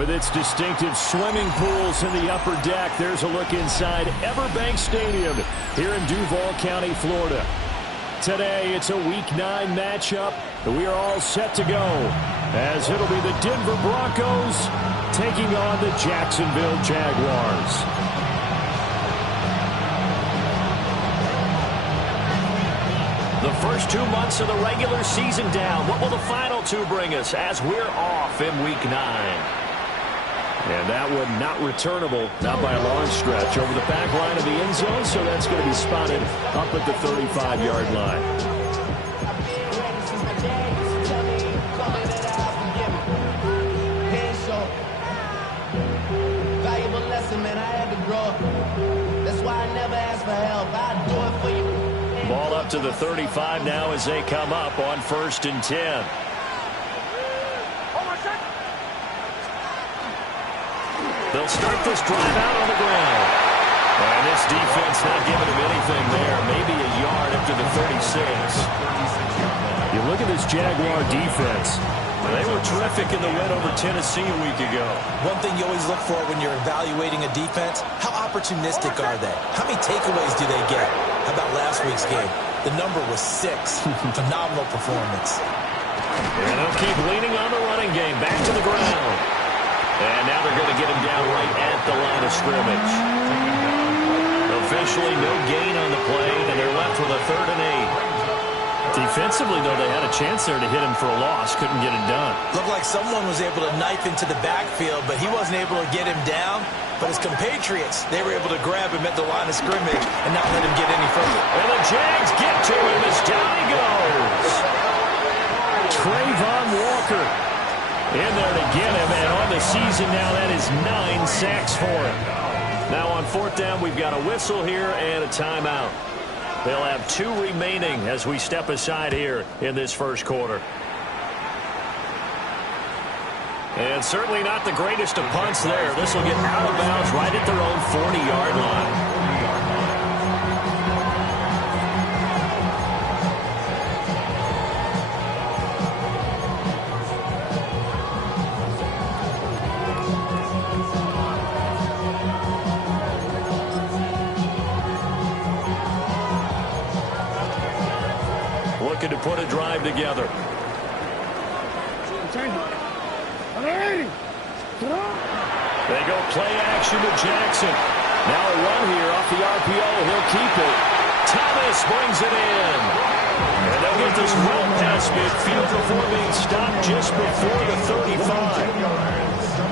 With its distinctive swimming pools in the upper deck, there's a look inside Everbank Stadium here in Duval County, Florida. Today, it's a Week 9 matchup, and we are all set to go, as it'll be the Denver Broncos taking on the Jacksonville Jaguars. The first 2 months of the regular season down. What will the final 2 bring us as we're off in Week 9? And that one not returnable, not by a long stretch, over the back line of the end zone, so that's going to be spotted up at the 35-yard line. Valuable lesson, man. I had to grow up. That's why I never ask for help. I'd do it for you. Ball up to the 35 now as they come up on 1st and 10. They'll start this drive out on the ground. And this defense not giving him anything there. Maybe a yard up to the 36. You look at this Jaguar defense. They were terrific in the win over Tennessee a week ago. One thing you always look for when you're evaluating a defense, how opportunistic are they? How many takeaways do they get? How about last week's game? The number was 6. Phenomenal performance. And they'll keep leaning on the running game. Back to the ground. And now they're going to get him down right at the line of scrimmage. Officially no gain on the play, and they're left with a 3rd and 8. Defensively, though, they had a chance there to hit him for a loss. Couldn't get it done. Looked like someone was able to knife into the backfield, but he wasn't able to get him down. But his compatriots, they were able to grab him at the line of scrimmage and not let him get any further. And the Jags get to him as down he goes. Trayvon Walker in there to get him, and on the season now, that is 9 sacks for him. Now on 4th down, we've got a whistle here and a timeout. They'll have 2 remaining as we step aside here in this first quarter. And certainly not the greatest of punts there. This will get out of bounds right at their own 40-yard line. Looking to put a drive together. They go play action to Jackson. Now a run here off the RPO. He'll keep it. Thomas brings it in. And they'll get this well past midfield before being stopped just before the 35.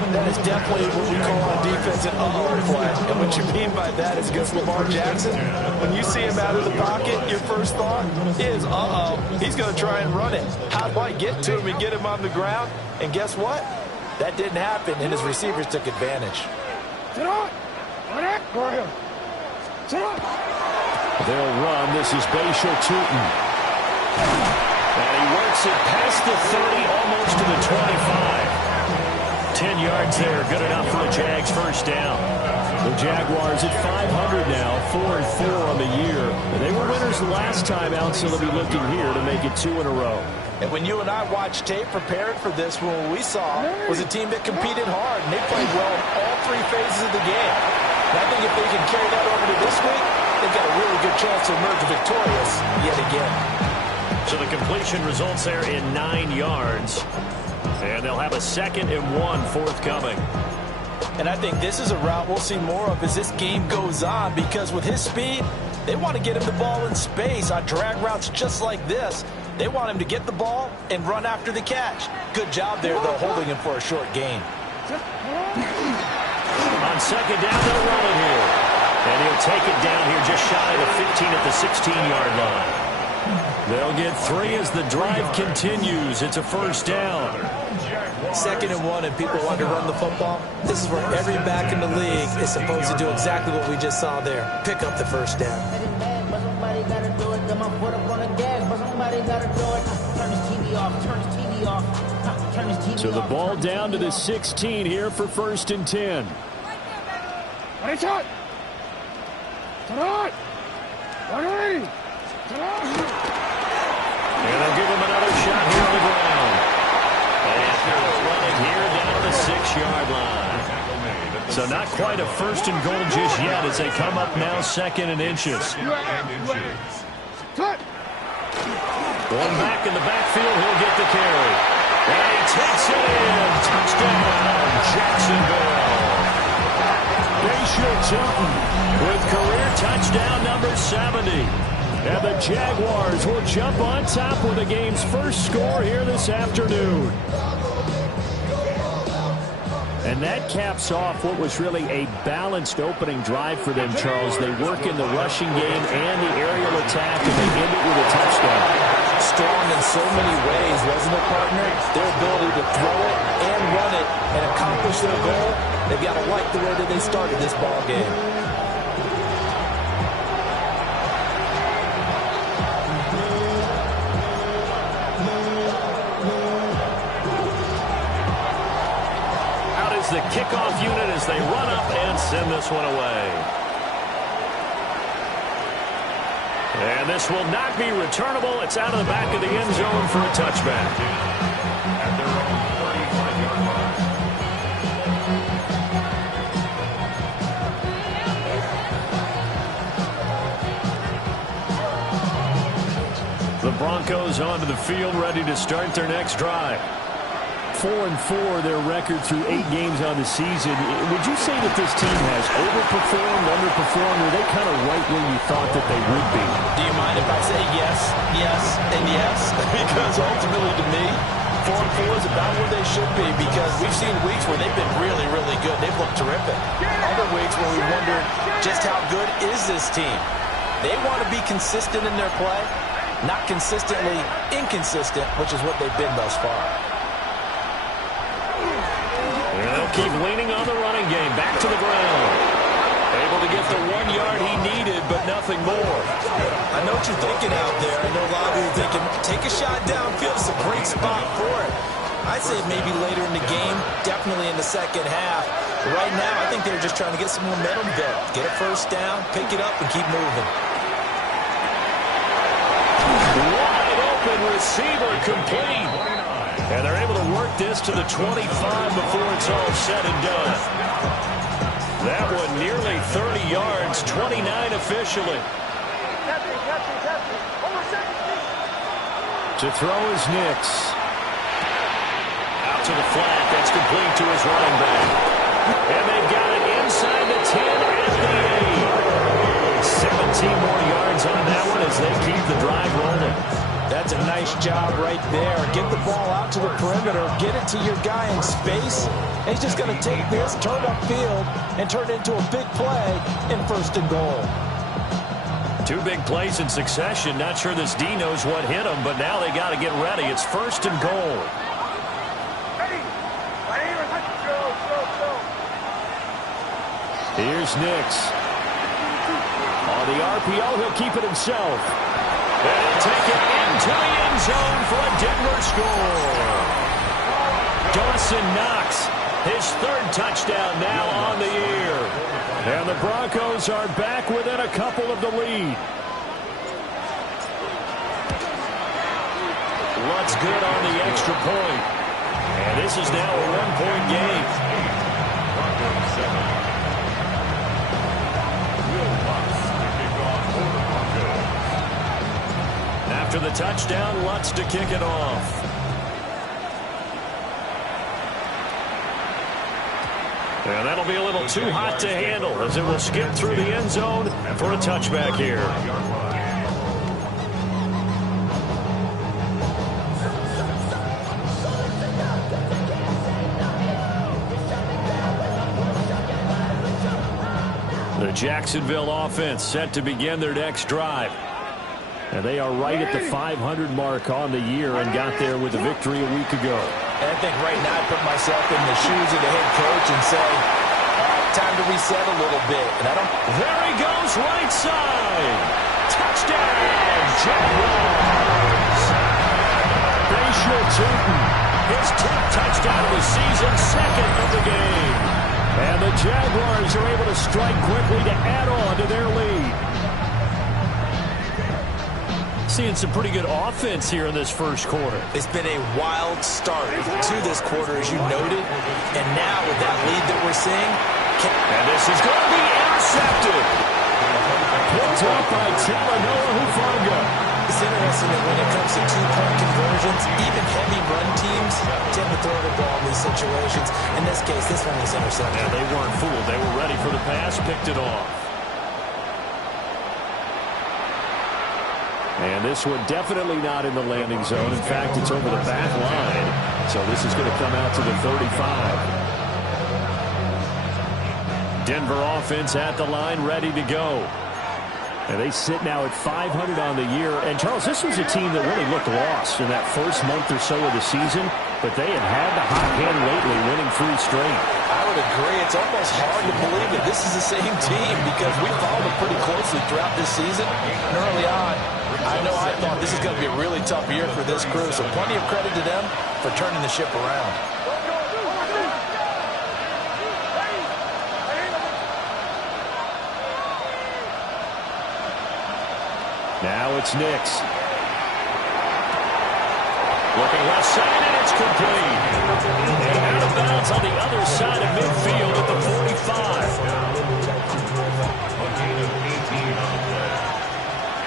That is definitely what we call on defense an uh-oh play. And what you mean by that is against Lamar Jackson, when you see him out of the pocket, your first thought is, uh-oh, he's going to try and run it. How do I get to him and get him on the ground? And guess what? That didn't happen, and his receivers took advantage. They'll run. This is Bashal Tootin. And he works it past the 30, almost to the 25. 10 yards there, good enough for a Jags first down. The Jaguars at 500 now, 4-4 on the year. And they were winners last time out, so they'll be looking here to make it 2 in a row. And when you and I watched tape preparing for this, what we saw was a team that competed hard, and they played well in all 3 phases of the game. And I think if they can carry that over to this week, they've got a really good chance to emerge victorious yet again. So the completion results there in 9 yards. And they'll have a 2nd and 1 forthcoming. And I think this is a route we'll see more of as this game goes on, because with his speed, they want to get him the ball in space on drag routes just like this. They want him to get the ball and run after the catch. Good job there, though, holding him for a short gain. On 2nd down, they'll run it here. And he'll take it down here just shy of the 15 at the 16-yard line. They'll get 3 as the drive continues. It's a first down. 2nd and 1, and people want to run the football. This is where every back in the league is supposed to do exactly what we just saw there. Pick up the first down. So the ball down to the 16 here for 1st and 10. And they'll give him another shot here on the ground. And they're running here down to the 6-yard line. So not quite a first and goal just yet as they come up now 2nd and inches. Going back in the backfield, he'll get the carry. And he takes it in. Touchdown, Jacksonville. Bayshaw Tilton with career touchdown number 70. And the Jaguars will jump on top with the game's first score here this afternoon. And that caps off what was really a balanced opening drive for them, Charles. They work in the rushing game and the aerial attack, and they end it with a touchdown. Strong in so many ways, wasn't it, partner? Their ability to throw it and run it and accomplish their goal, they've got to like the way that they started this ball game. The kickoff unit as they run up and send this one away. And this will not be returnable. It's out of the back of the end zone for a touchback. At their own 35-yard line. The Broncos onto the field, ready to start their next drive. 4-4 their record through 8 games on the season. Would you say that this team has overperformed, underperformed, or are they kind of right where you thought that they would be? Do you mind if I say yes, yes, and yes? Because ultimately to me, 4-4 is about where they should be, because we've seen weeks where they've been really, really good. They've looked terrific. Other weeks where we wondered just how good is this team. They want to be consistent in their play, not consistently inconsistent, which is what they've been thus far. They'll keep leaning on the running game. Back to the ground. Able to get the 1 yard he needed, but nothing more. I know what you're thinking out there. I know a lot of you are thinking, take a shot downfield. It's a great spot for it. I'd say maybe later in the game, definitely in the second half. But right now, I think they're just trying to get some momentum built. Get a first down, pick it up, and keep moving. Wide open receiver complete. And they're able to work this to the 25 before it's all said and done. That one nearly 30 yards, 29 officially. To throw is Nix. Out to the flat, that's complete to his running back. And they've got it inside the 10 at the 8. 17 more yards on that one as they keep the drive rolling. That's a nice job right there. Get the ball out to the perimeter. Get it to your guy in space. And he's just going to take this, turn upfield, and turn it into a big play in 1st and goal. 2 big plays in succession. Not sure this D knows what hit him, but now they got to get ready. It's 1st and goal. Here's Nix. On the RPO, he'll keep it himself. And he'll take it into the end zone for a Denver score. Dawson Knox, his 3rd touchdown now on the year. And the Broncos are back within a couple of the lead. What's good on the extra point? And this is now a 1-point game. After the touchdown, Lutz to kick it off. And that'll be a little too hot to handle as it will skip through the end zone for a touchback here. The Jacksonville offense set to begin their next drive. And they are right at the 500 mark on the year and got there with a victory a week ago. And I think right now I put myself in the shoes of the head coach and say, all right, time to reset a little bit. And I don't. There he goes, right side. Touchdown, Jaguars. Bayshaw Tilton, his 10th touchdown of the season, 2nd of the game. And the Jaguars are able to strike quickly to add on to their lead. seeing some pretty good offense here in this first quarter. It's been a wild start to this quarter, as you noted. And now with that lead that we're seeing. And this is going to be intercepted. Picked up by Talanoa Hufanga. It's interesting that when it comes to two-point conversions, even heavy run teams tend to throw the ball in these situations. In this case, this one was intercepted. Yeah, they weren't fooled. They were ready for the pass, picked it off. And this one definitely not in the landing zone. In fact, it's over the back line. So this is going to come out to the 35. Denver offense at the line, ready to go. And they sit now at 500 on the year. And, Charles, this was a team that really looked lost in that first month or so of the season. But they had the hot hand lately, winning 3 straight. I would agree. It's almost hard to believe that this is the same team because we followed them pretty closely throughout this season. And early on, I know I thought this is going to be a really tough year for this crew. So plenty of credit to them for turning the ship around. Now it's Nix. Looking left side, and it's complete. And out of bounds on the other side of midfield at the 45. A gain of 18 on the play.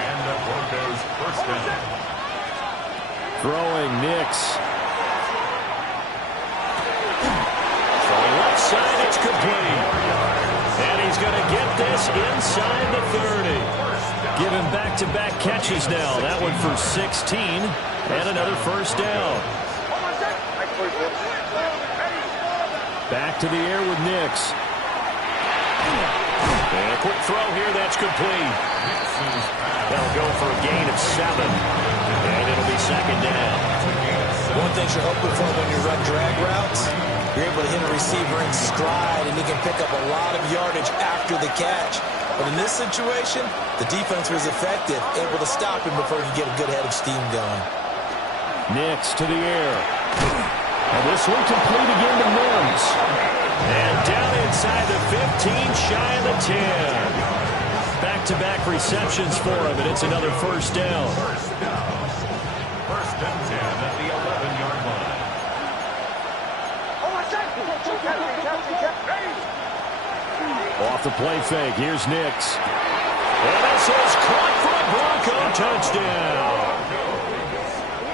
And the Broncos first down. Throwing Nix. Throwing left side, it's complete. And he's going to get this inside the 30. Giving back-to-back catches now. That one for 16 and another first down. Back to the air with Nix. And a quick throw here. That's complete. That'll go for a gain of 7. And it'll be second down. One thing you're hoping for when you run drag routes, you're able to hit a receiver in stride, and he can pick up a lot of yardage after the catch. But in this situation, the defense was effective, able to stop him before he could get a good head of steam going. Nix to the air. And this one complete again to Mims. And down inside the 15, shy of the 10. Back-to-back receptions for him, and it's another first down. First and 10 at the 11-yard line. Off the play fake, here's Nix. And this is caught for a Bronco touchdown.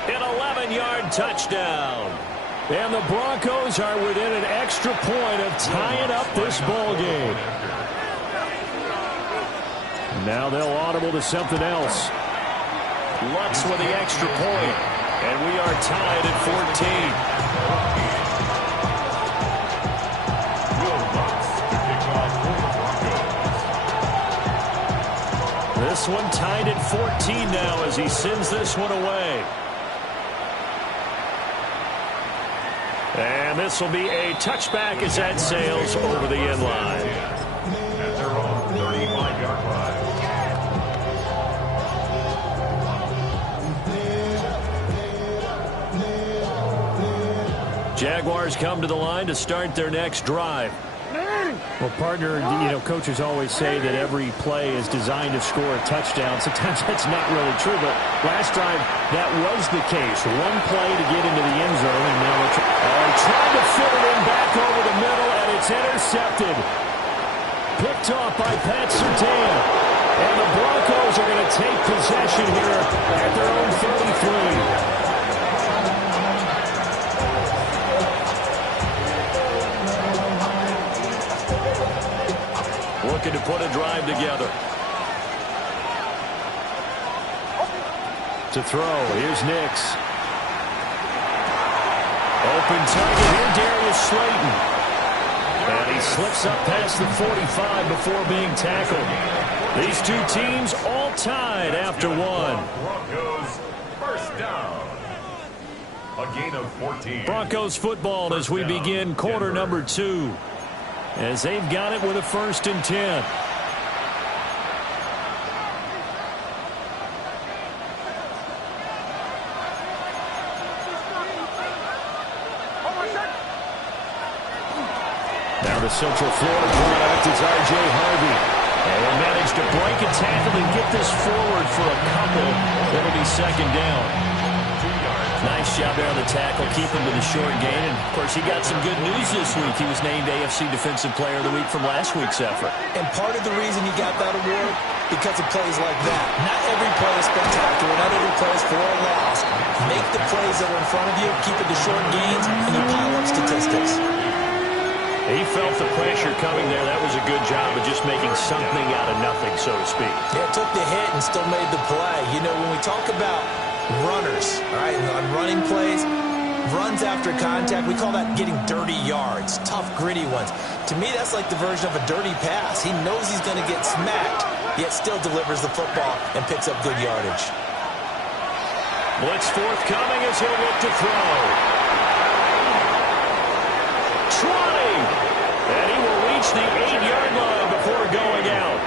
An 11-yard touchdown. And the Broncos are within an extra point of tying up this ball game. Now they'll audible to something else. Lutz with the extra point. And we are tied at 14. This one tied at 14 now as he sends this one away. And this will be a touchback as that sails over the end line. At their own 35-yard line. Jaguars come to the line to start their next drive. Well, partner, coaches always say that every play is designed to score a touchdown. Sometimes that's not really true, but last time that was the case. One play to get into the end zone, and now they're trying to fit it in back over the middle, and it's intercepted. Picked off by Pat Surtain. And the Broncos are going to take possession here at their own 33. Looking to put a drive together. To throw, here's Nix. Open target here, Darius Slayton. And he slips up past the 45 before being tackled. These two teams all tied after one. Broncos first down. A gain of 14. Broncos football as we begin quarter number 2. As they've got it with a 1st and 10. Now the Central Florida product is R.J. Harvey. And will manage to break can tackle and get this forward for a couple. It'll be second down. Nice job there on the tackle, keep him to the short gain. And, of course, he got some good news this week. He was named AFC Defensive Player of the Week from last week's effort. And part of the reason he got that award, because of plays like that. Not every play is spectacular. Not every play is for a loss. Make the plays that are in front of you, keep it to short gains, and you pile up statistics. He felt the pressure coming there. That was a good job of just making something out of nothing, so to speak. Yeah, took the hit and still made the play. You know, when we talk about runners, all right, on running plays, runs after contact, we call that getting dirty yards, tough, gritty ones. To me, that's like the version of a dirty pass. He knows he's going to get smacked, yet still delivers the football and picks up good yardage. Blitz forthcoming as he'll look to throw. Trying! And he will reach the 8-yard line before going out.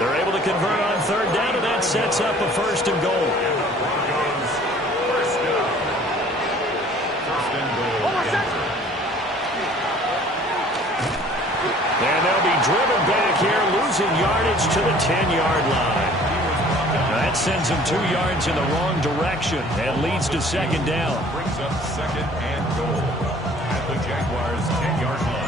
They're able to convert on third down, and that sets up a first and goal. And they'll be driven back here, losing yardage to the 10-yard line. That sends him 2 yards in the wrong direction and leads to second down. Brings up second and goal at the Jaguars' 10-yard line.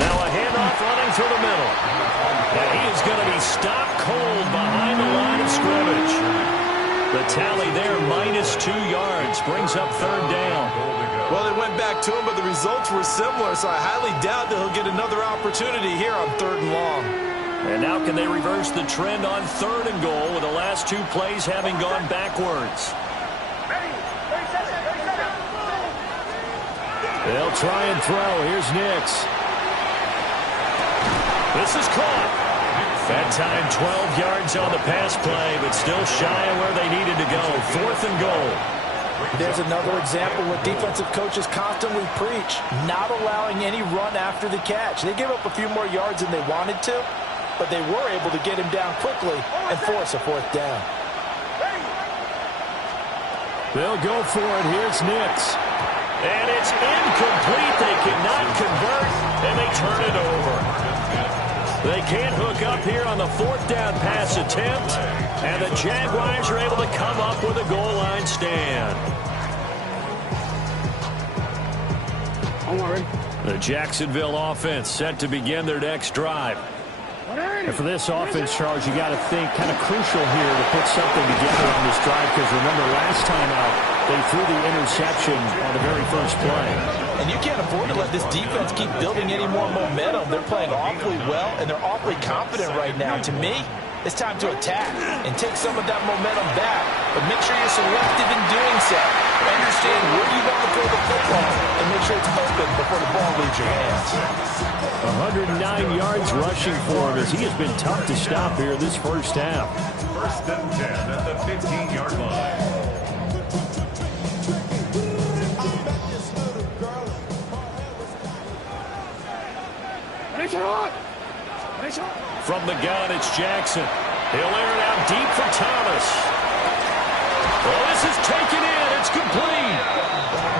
Now a handoff running through the middle. And he is going to be stopped cold behind the line of scrimmage. The tally there, -2 yards, brings up third down. Well, they went back to him, but the results were similar, so I highly doubt that he'll get another opportunity here on third and long. And now can they reverse the trend on third and goal with the last 2 plays having gone backwards? They'll try and throw. Here's Nix. This is caught. That time 12 yards on the pass play, but still shy of where they needed to go. Fourth and goal. There's another example where defensive coaches constantly preach, not allowing any run after the catch. They gave up a few more yards than they wanted to, but they were able to get him down quickly and force a fourth down. They'll go for it. Here's Nix. And it's incomplete. They cannot convert, and they turn it over. They can't hook up here on the fourth down pass attempt, and the Jaguars are able to come up with a goal line stand. The Jacksonville offense set to begin their next drive. And for this offense, Charles, you got to think kind of crucial here to put something together on this drive, because remember last time out, they threw the interception on the very first play. And you can't afford to let this defense keep building any more momentum. They're playing awfully well, and they're awfully confident right now. To me, it's time to attack and take some of that momentum back. But make sure you're selective in doing so. Understand where you want to throw the football and make sure it's open before the ball leaves your hands. 109 yards rushing for him as he has been tough to stop here this first half. First and 10 at the 15-yard line. From the gun, it's Jackson. He'll air it out deep for Thomas. Oh, this is taken in. It's complete.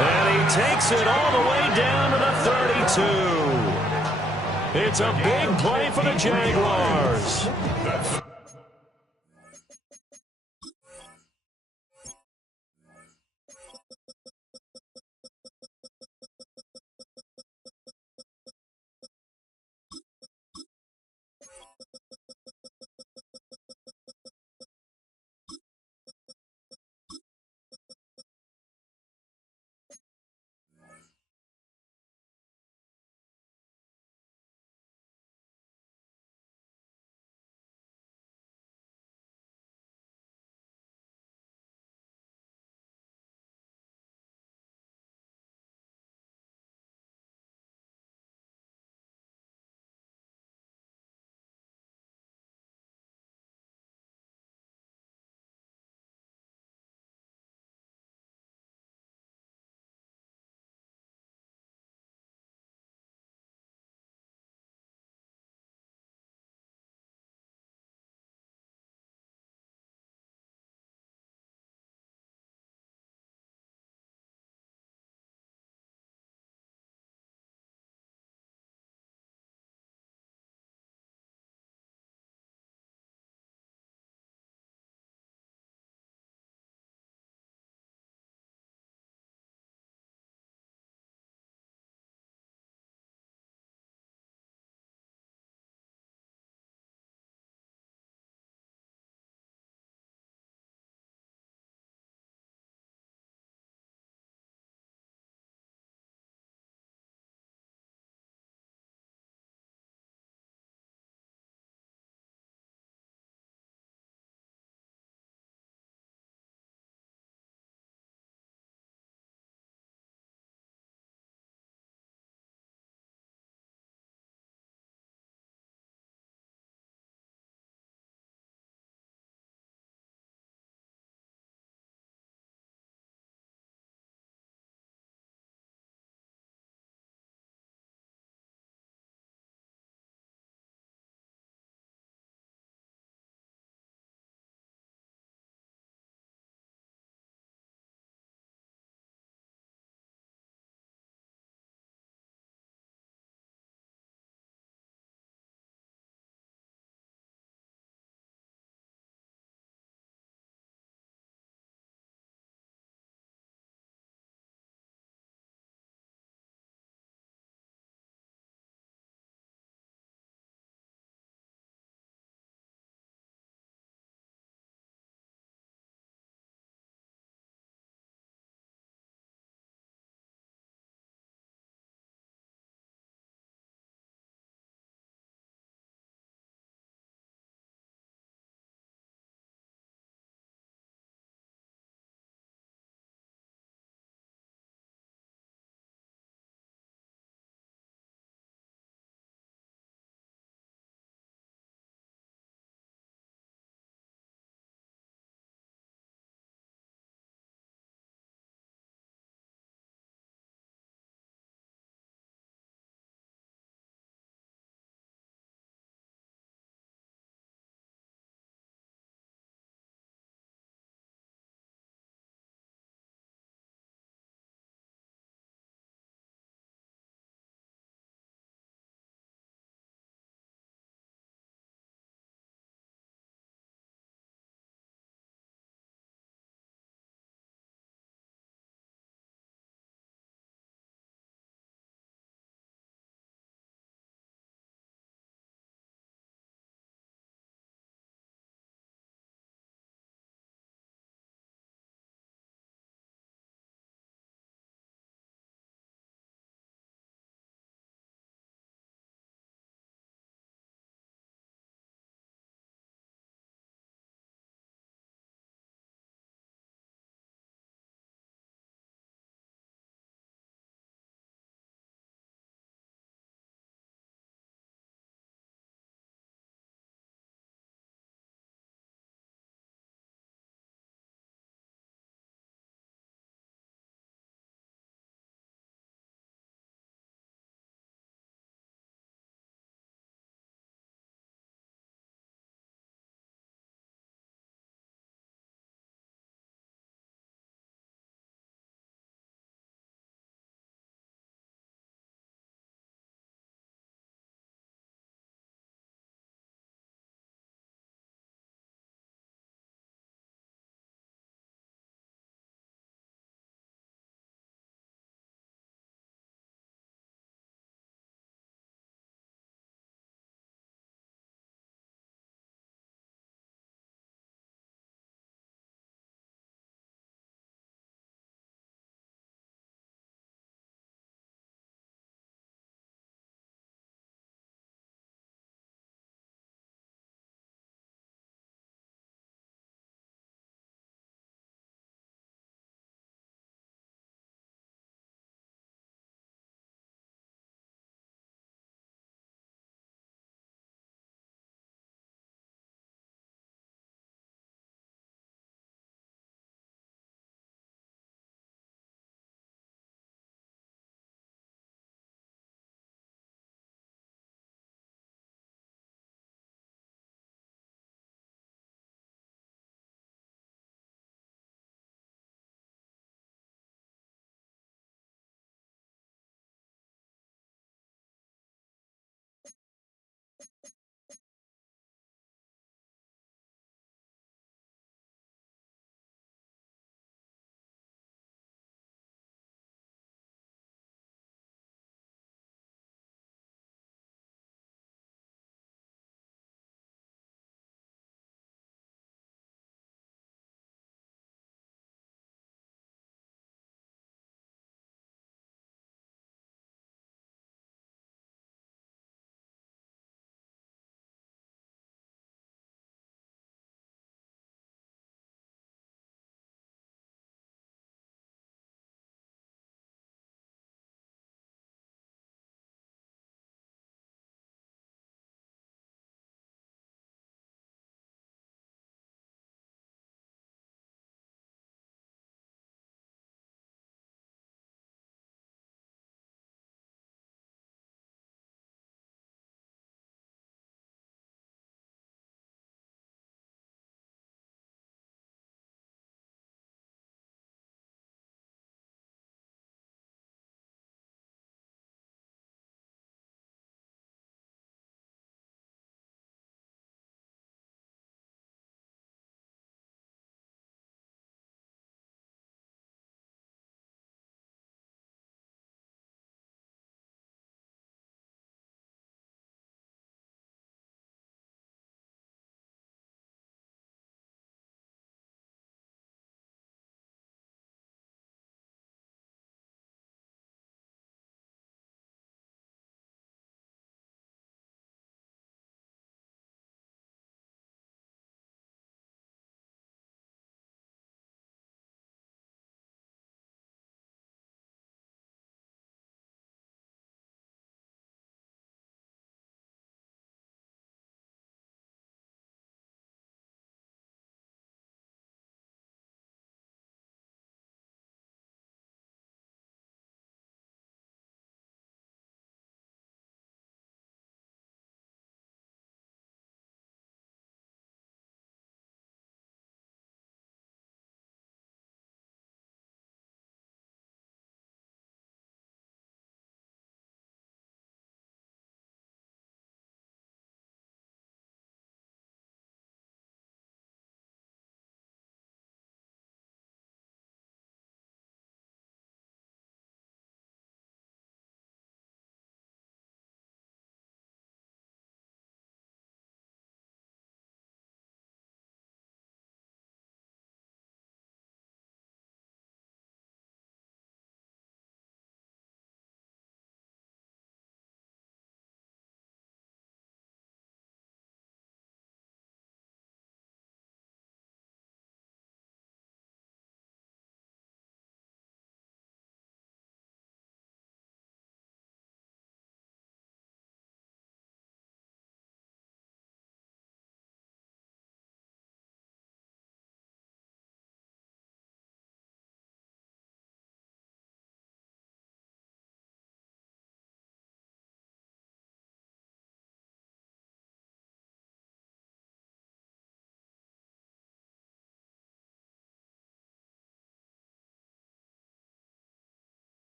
And he takes it all the way down to the 32. It's a big play for the Jaguars.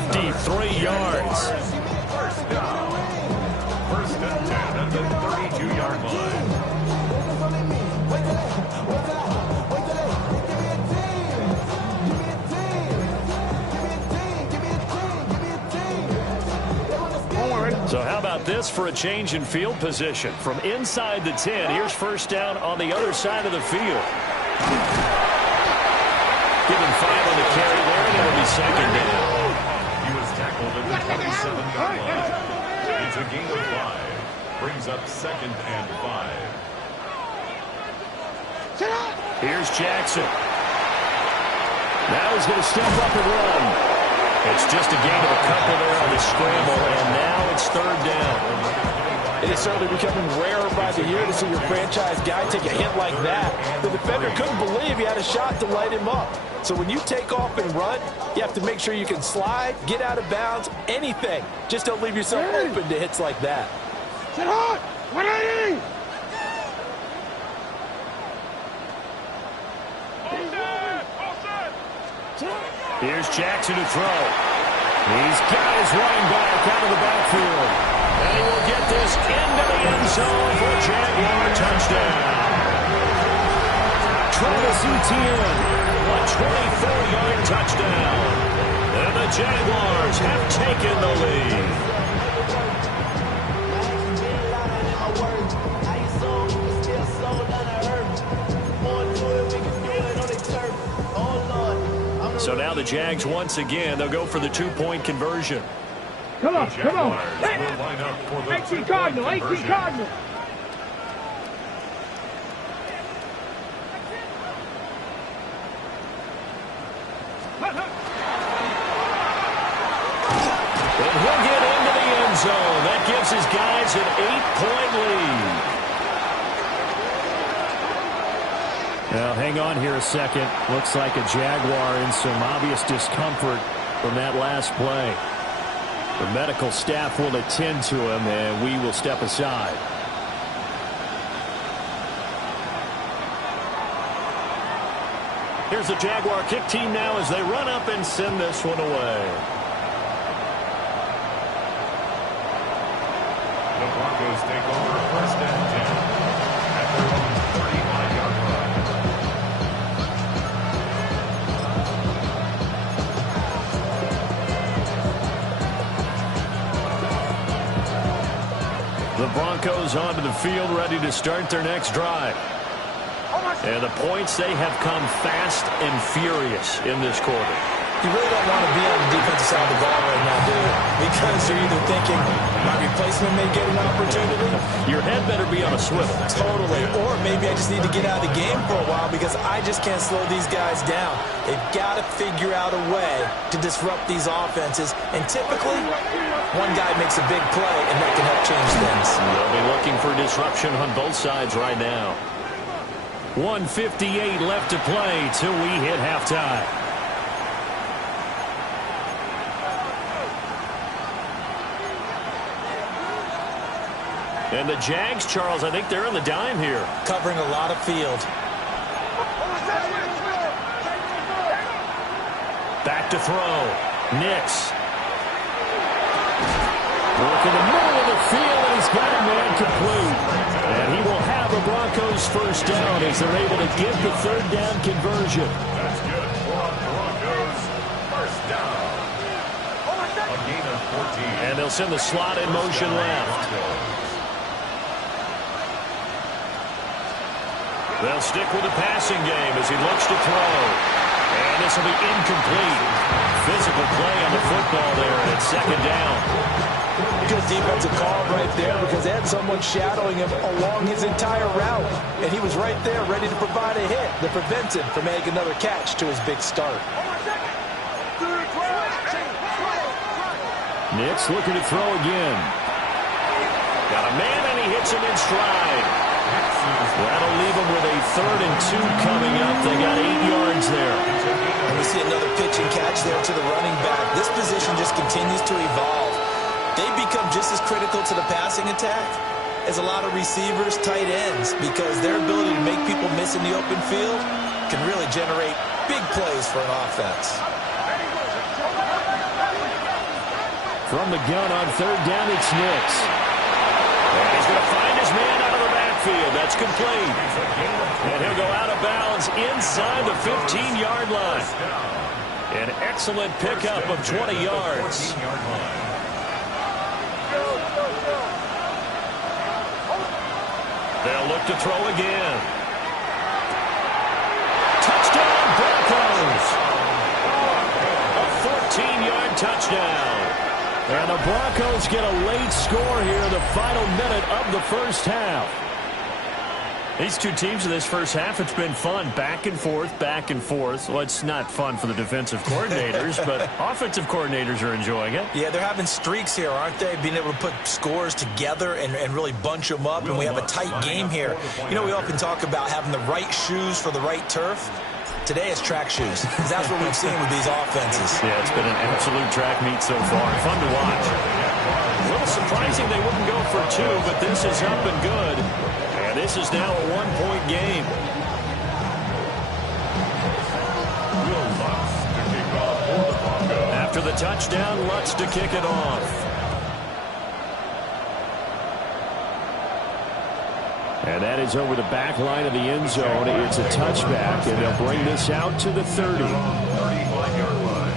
53 yards. First down. First and 10 at the 32-yard line. So how about this for a change in field position? From inside the 10, here's first down on the other side of the field. Give him 5 on the carry there, and it'll be second down. He was tackled at the 27-yard line. It's a gain of 5. Brings up second and 5. Here's Jackson. Now he's going to step up and run. It's just a gain of a couple there on the scramble, and now it's third down. It is certainly becoming rarer by the year to see your franchise guy take a hit like that. The defender couldn't believe he had a shot to light him up. So when you take off and run, you have to make sure you can slide, get out of bounds, anything. Just don't leave yourself open to hits like that. Sit hard! 180! Here's Jackson to throw. He's got his running back out of the backfield. And he will get this into the end zone for a Jaguar touchdown. Travis Etienne, a 24-yard touchdown. And the Jaguars have taken the lead. So now the Jags once again, they'll go for the 2-point conversion. Come on, come on. Jaguars will line up for the 18 Cardinal, 18 Cardinal. And he'll get into the end zone. That gives his guys an 8-point lead. Now, hang on here a second. Looks like a Jaguar in some obvious discomfort from that last play. The medical staff will attend to him, and we will step aside. Here's the Jaguar kick team now as they run up and send this one away. The Broncos take over first and 10 at their own 35-yard line. The Broncos onto the field, ready to start their next drive. And the points, they have come fast and furious in this quarter. You really don't want to be on the defensive side of the ball right now, do you? Because you're either thinking, my replacement may get an opportunity. Your head better be on a swivel. Totally. Or maybe I just need to get out of the game for a while because I just can't slow these guys down. They've got to figure out a way to disrupt these offenses. And typically, one guy makes a big play, and that can help change things. They'll be looking for disruption on both sides right now. 1:58 left to play till we hit halftime. And the Jags, Charles, I think they're in the dime here. Covering a lot of field. Back to throw. Nix. Working the middle of the field, and he's got a man complete. And he will have a Broncos first down as they're able to get the third down conversion. That's good for the Broncos. First down. A gain of 14. And they'll send the slot in motion left. They'll stick with the passing game as he looks to throw. And this will be incomplete. Physical play on the football there, and it's second down. Good defensive call right there because they had someone shadowing him along his entire route. And he was right there ready to provide a hit that prevents him from making another catch to his big start. Nix looking to throw again. Got a man, and he hits him in stride. That'll leave him with a 3rd and 2 coming up. They got 8 yards there. And we see another pitch and catch there to the running back. This position just continues to evolve. They become just as critical to the passing attack as a lot of receivers, tight ends, because their ability to make people miss in the open field can really generate big plays for an offense. From the gun on third down, it's Nix. And he's going to find his man out of the backfield. That's complete. And he'll go out of bounds inside the 15-yard line. An excellent pickup of 20 yards. They'll look to throw again. Touchdown, Broncos. A 14-yard touchdown. And the Broncos get a late score here in the final minute of the first half. These two teams in this first half, it's been fun. Back and forth, back and forth. Well, it's not fun for the defensive coordinators, but offensive coordinators are enjoying it. Yeah, they're having streaks here, aren't they? Being able to put scores together and really bunch them up, and we have a tight game here. You know, we often talk about having the right shoes for the right turf. Today it's track shoes, because that's what we've seen with these offenses. Yeah, it's been an absolute track meet so far. Fun to watch. A little surprising they wouldn't go for two, but this is up and good. And this is now a one-point game. After the touchdown, Lutz to kick it off. And that is over the back line of the end zone. It's a touchback, and they'll bring this out to the 30. 35-yard line.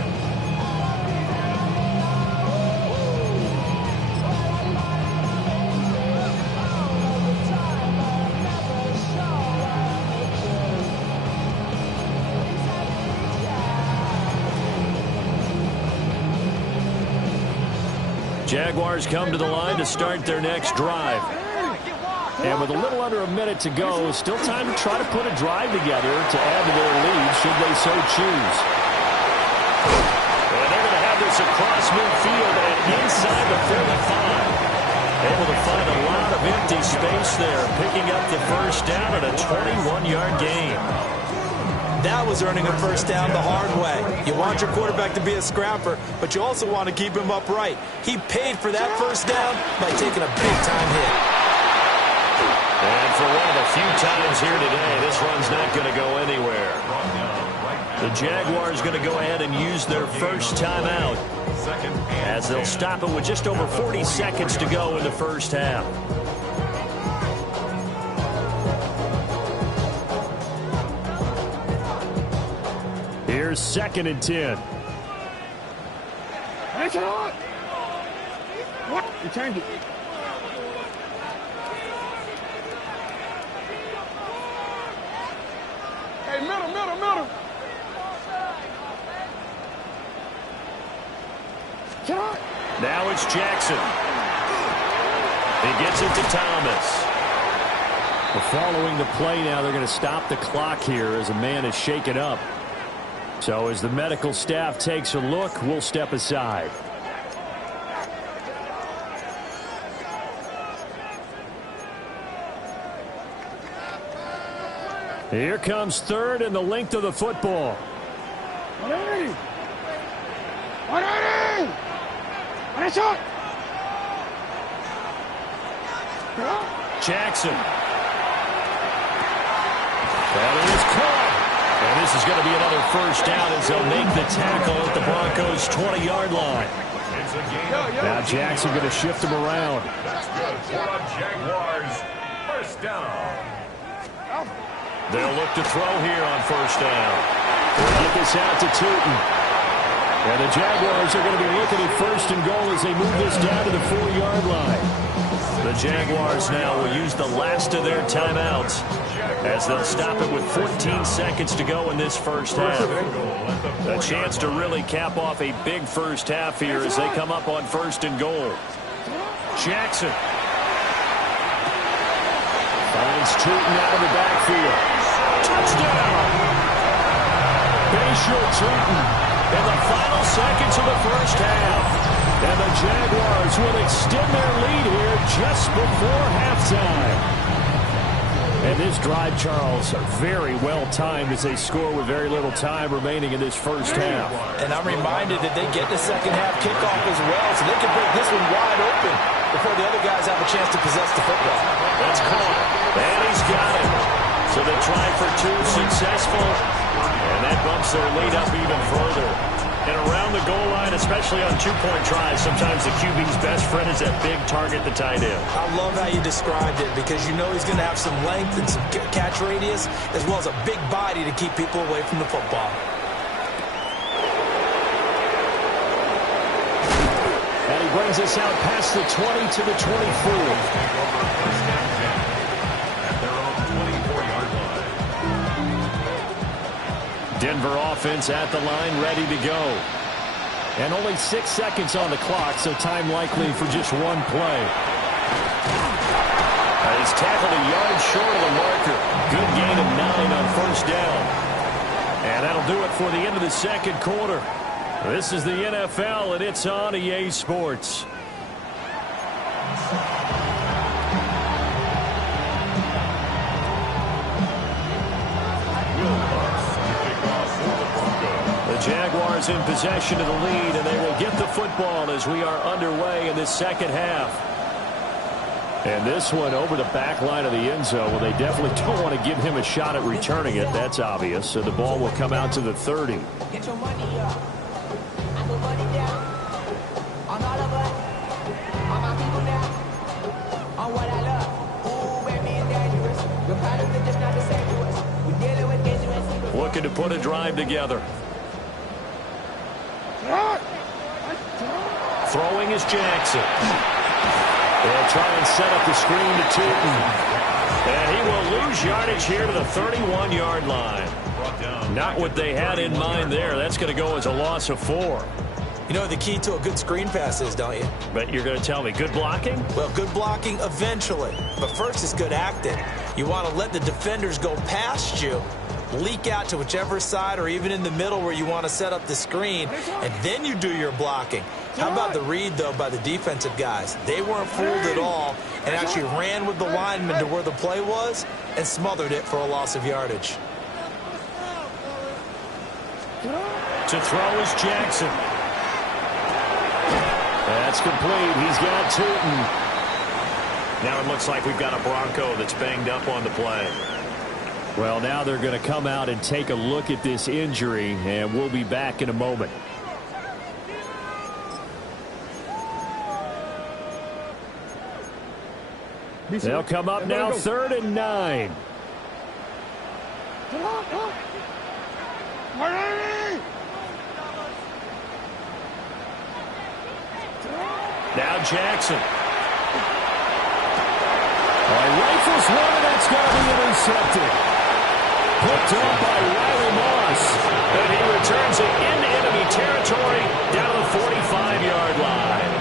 Jaguars come to the line to start their next drive. And with a little under a minute to go, still time to try to put a drive together to add to their lead should they so choose. And they're going to have this across midfield and inside the 45. Able to find a lot of empty space there, picking up the first down at a 21-yard gain. That was earning a first down the hard way. You want your quarterback to be a scrapper, but you also want to keep him upright. He paid for that first down by taking a big-time hit. And for one of the few times here today, this run's not going to go anywhere. The Jaguars going to go ahead and use their first timeout as they'll stop it with just over 40 seconds to go in the first half. Here's 2nd and 10. That's it on. What? You turned it. Hey, middle. Now it's Jackson. He gets it to Thomas. Well, following the play now, they're going to stop the clock here as a man is shaken up. So as the medical staff takes a look, we'll step aside. Here comes 3rd and the length of the football. 180. 180. And it's up. Jackson. That is caught. And this is going to be another first down as they'll make the tackle at the Broncos' 20-yard line. Now Jackson going to shift him around. That's good for the Jaguars. First down. They'll look to throw here on first down. They'll get this out to Tootin. And the Jaguars are going to be looking at 1st and goal as they move this down to the 4-yard line. The Jaguars now will use the last of their timeouts as they'll stop it with 14 seconds to go in this first half. A chance to really cap off a big first half here as they come up on 1st and goal. Jackson finds Tootin out of the backfield. Touchdown! Bayshore Tootin in the final seconds of the first half. And the Jaguars will extend their lead here just before halftime. And this drive, Charles, very well timed as they score with very little time remaining in this first half. And I'm reminded that they get the second half kickoff as well, so they can break this one wide open before the other guys have a chance to possess the football. That's caught. And he's got it. So they try for 2, successful. And that bumps their lead up even further. And around the goal line, especially on two-point tries, sometimes the QB's best friend is that big target, the tight end. I love how you described it because you know he's going to have some length and some catch radius as well as a big body to keep people away from the football. And he brings us out past the 20 to the 24. Denver offense at the line, ready to go. And only 6 seconds on the clock, so time likely for just one play. He's tackled a yard short of the marker. Good gain of 9 on first down. And that'll do it for the end of the second quarter. This is the NFL, and it's on EA Sports. Jaguars in possession of the lead, and they will get the football as we are underway in this second half. And this one over the back line of the end zone. Well, they definitely don't want to give him a shot at returning it. That's obvious. So the ball will come out to the 30. Get your money up. I put money down. On all of us. On my people now. On what I love. Ooh, baby, it's dangerous. The products are just not the same to us. We're dealing with dangerous people. Looking to put a drive together. Throwing is Jackson. They'll try and set up the screen to Tootin. And he will lose yardage here to the 31-yard line. Not what they had in mind there. That's going to go as a loss of 4. You know what the key to a good screen pass is, don't you? But you're going to tell me good blocking? Well, good blocking eventually. But first is good acting. You want to let the defenders go past you, leak out to whichever side or even in the middle where you want to set up the screen, and then you do your blocking. How about the read, though, by the defensive guys? They weren't fooled at all and actually ran with the lineman to where the play was and smothered it for a loss of yardage. To throw is Jackson. That's complete. He's got Tootin. Now it looks like we've got a Bronco that's banged up on the play. Well, now they're going to come out and take a look at this injury, and we'll be back in a moment. They'll come up now, 3rd and 9. Now Jackson. Rifles one, and that's going to be intercepted. Picked up by Riley Moss. And he returns it into enemy territory down to the 45-yard line.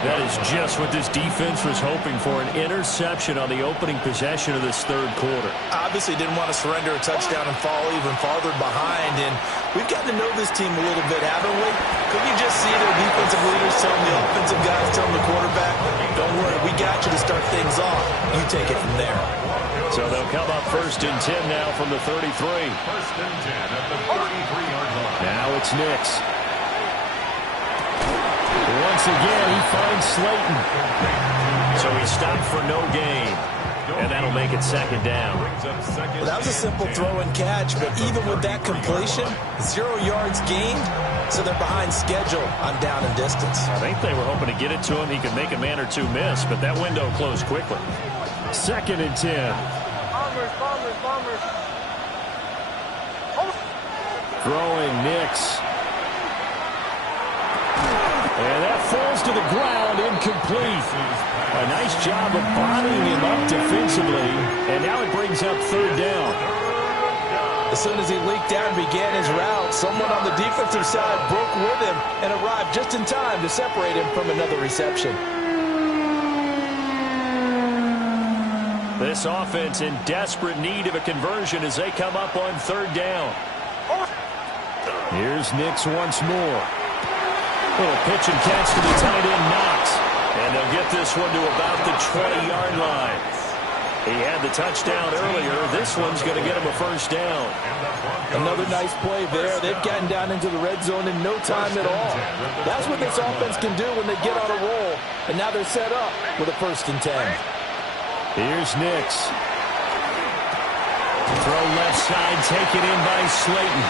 That is just what this defense was hoping for, an interception on the opening possession of this third quarter. Obviously didn't want to surrender a touchdown and fall even farther behind, and we've gotten to know this team a little bit, haven't we? Could you just see their defensive leaders telling the offensive guys, telling the quarterback, don't worry, we got you to start things off. You take it from there. So they'll come up 1st and 10 now from the 33. 1st and 10 at the 33-yard line. Now it's Nix. Once again, he finds Slayton. So he stopped for no gain. And that'll make it 2nd down. Well, that was a simple throw and catch, but even with that completion, 0 yards gained, so they're behind schedule on down and distance. I think they were hoping to get it to him. He could make a man or two miss, but that window closed quickly. 2nd and 10. Bombers. Throwing Nix. And that falls to the ground, incomplete. A nice job of bodying him up defensively, and now it brings up 3rd down. As soon as he leaked out and began his route, someone on the defensive side broke with him and arrived just in time to separate him from another reception. This offense in desperate need of a conversion as they come up on 3rd down. Here's Nix once more. Little pitch and catch to the tight end, Knox. And they'll get this one to about the 20-yard line. He had the touchdown earlier. This one's going to get him a 1st down. Another nice play there. They've gotten down into the red zone in no time at all. That's what this offense can do when they get on a roll. And now they're set up with a 1st and 10. Here's Nix. Throw left side, taken in by Slayton.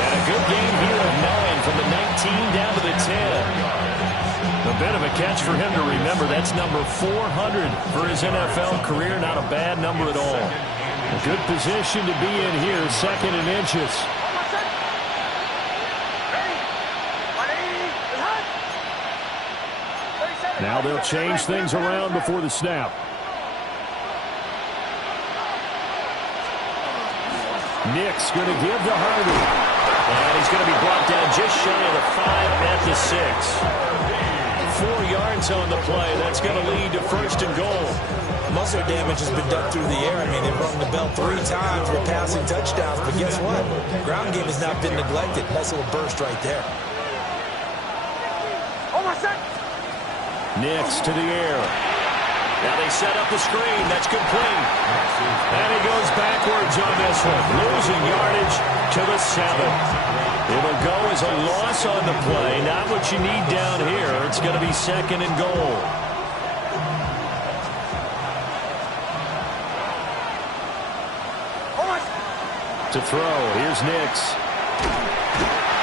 And a A good game here of 9 from the 19 down to the 10. A bit of a catch for him to remember. That's number 400 for his NFL career. Not a bad number at all. A good position to be in here, 2nd and inches. Now they'll change things around before the snap. Nick's going to give to Harvey. And he's going to be brought down just shy of the 5 at the 6. 4 yards on the play. That's going to lead to 1st and goal. Most of the damage has been done through the air. I mean, they've rung the bell 3 times for passing touchdowns. But guess what? Ground game has not been neglected. Nice little burst right there. Nick's to the air. Now they set up the screen. That's complete. And he goes backwards on this one. Losing yardage to the 7. It'll go as a loss on the play. Not what you need down here. It's going to be 2nd and goal. To throw. Here's Nix.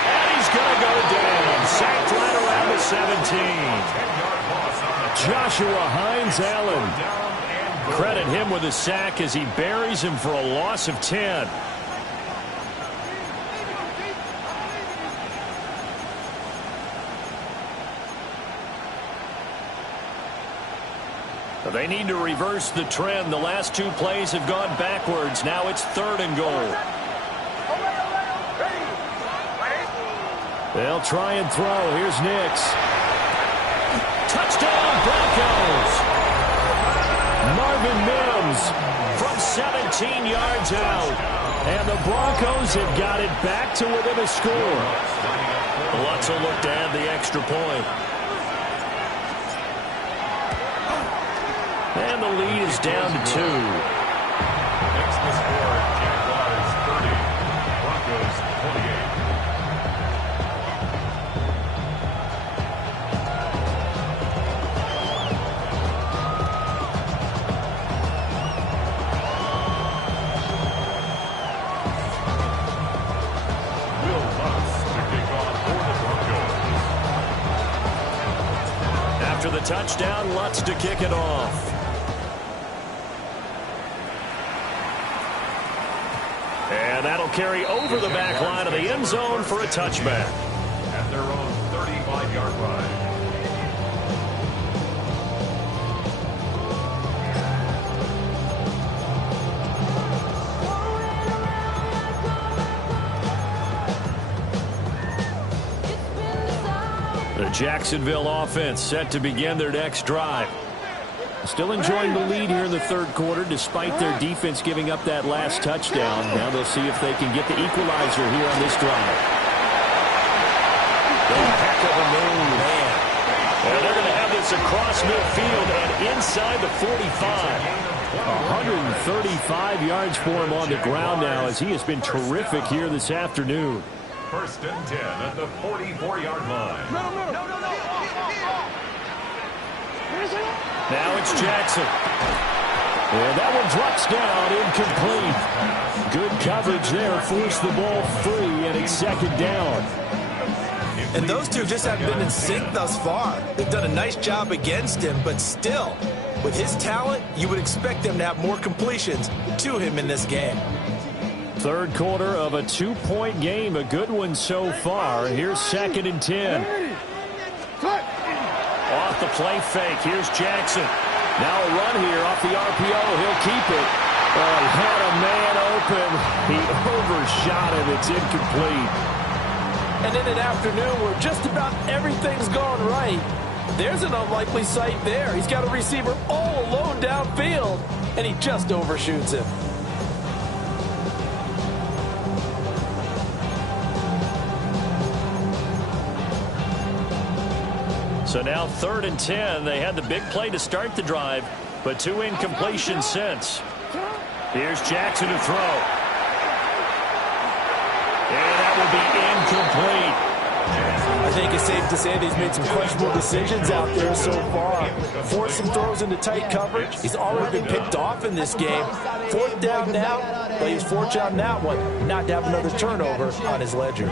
And he's going to go down. Sacked right around the 17. Joshua Hines-Allen. Credit him with a sack as he buries him for a loss of 10. They need to reverse the trend. The last 2 plays have gone backwards. Now it's 3rd and goal. They'll try and throw. Here's Nix. Touchdown, Broncos. Marvin Mims from 17 yards out. And the Broncos have got it back to within a score. Lots of look to add the extra point. And the lead is down to 2. Makes the score Jaguars 30, Broncos 28. After the touchdown, Lutz to kick it off. And that'll carry over the back line of the end zone for a touchback. At their own 35-yard line. The Jacksonville offense set to begin their next drive. Still enjoying the lead here in the 3rd quarter despite their defense giving up that last touchdown. Now they'll see if they can get the equalizer here on this drive. Heck of a move, man. And they're going to have this across midfield and inside the 45. 135 yards for him on the ground now as he has been terrific here this afternoon. 1st and 10 at the 44-yard line. Now it's Jackson. And that one drops down, incomplete. Good coverage there, forced the ball free, and it's 2nd down. And those two just haven't been in sync thus far. They've done a nice job against him, but still, with his talent, you would expect them to have more completions to him in this game. 3rd quarter of a 2-point game, a good one so far. Here's 2nd and 10. Off the play fake, here's Jackson. Now a run here off the RPO, he'll keep it. Oh, he had a man open. He overshot him, it's incomplete. And in an afternoon where just about everything's gone right, there's an unlikely sight there. He's got a receiver all alone downfield, and he just overshoots him. So now 3rd and 10. They had the big play to start the drive, but 2 incompletions since. Here's Jackson to throw. And that will be incomplete. I think it's safe to say that he's made some questionable decisions out there so far. Forced some throws into tight coverage. He's already been picked off in this game. 4th down now, but he's fortunate on that one not to have another turnover on his ledger.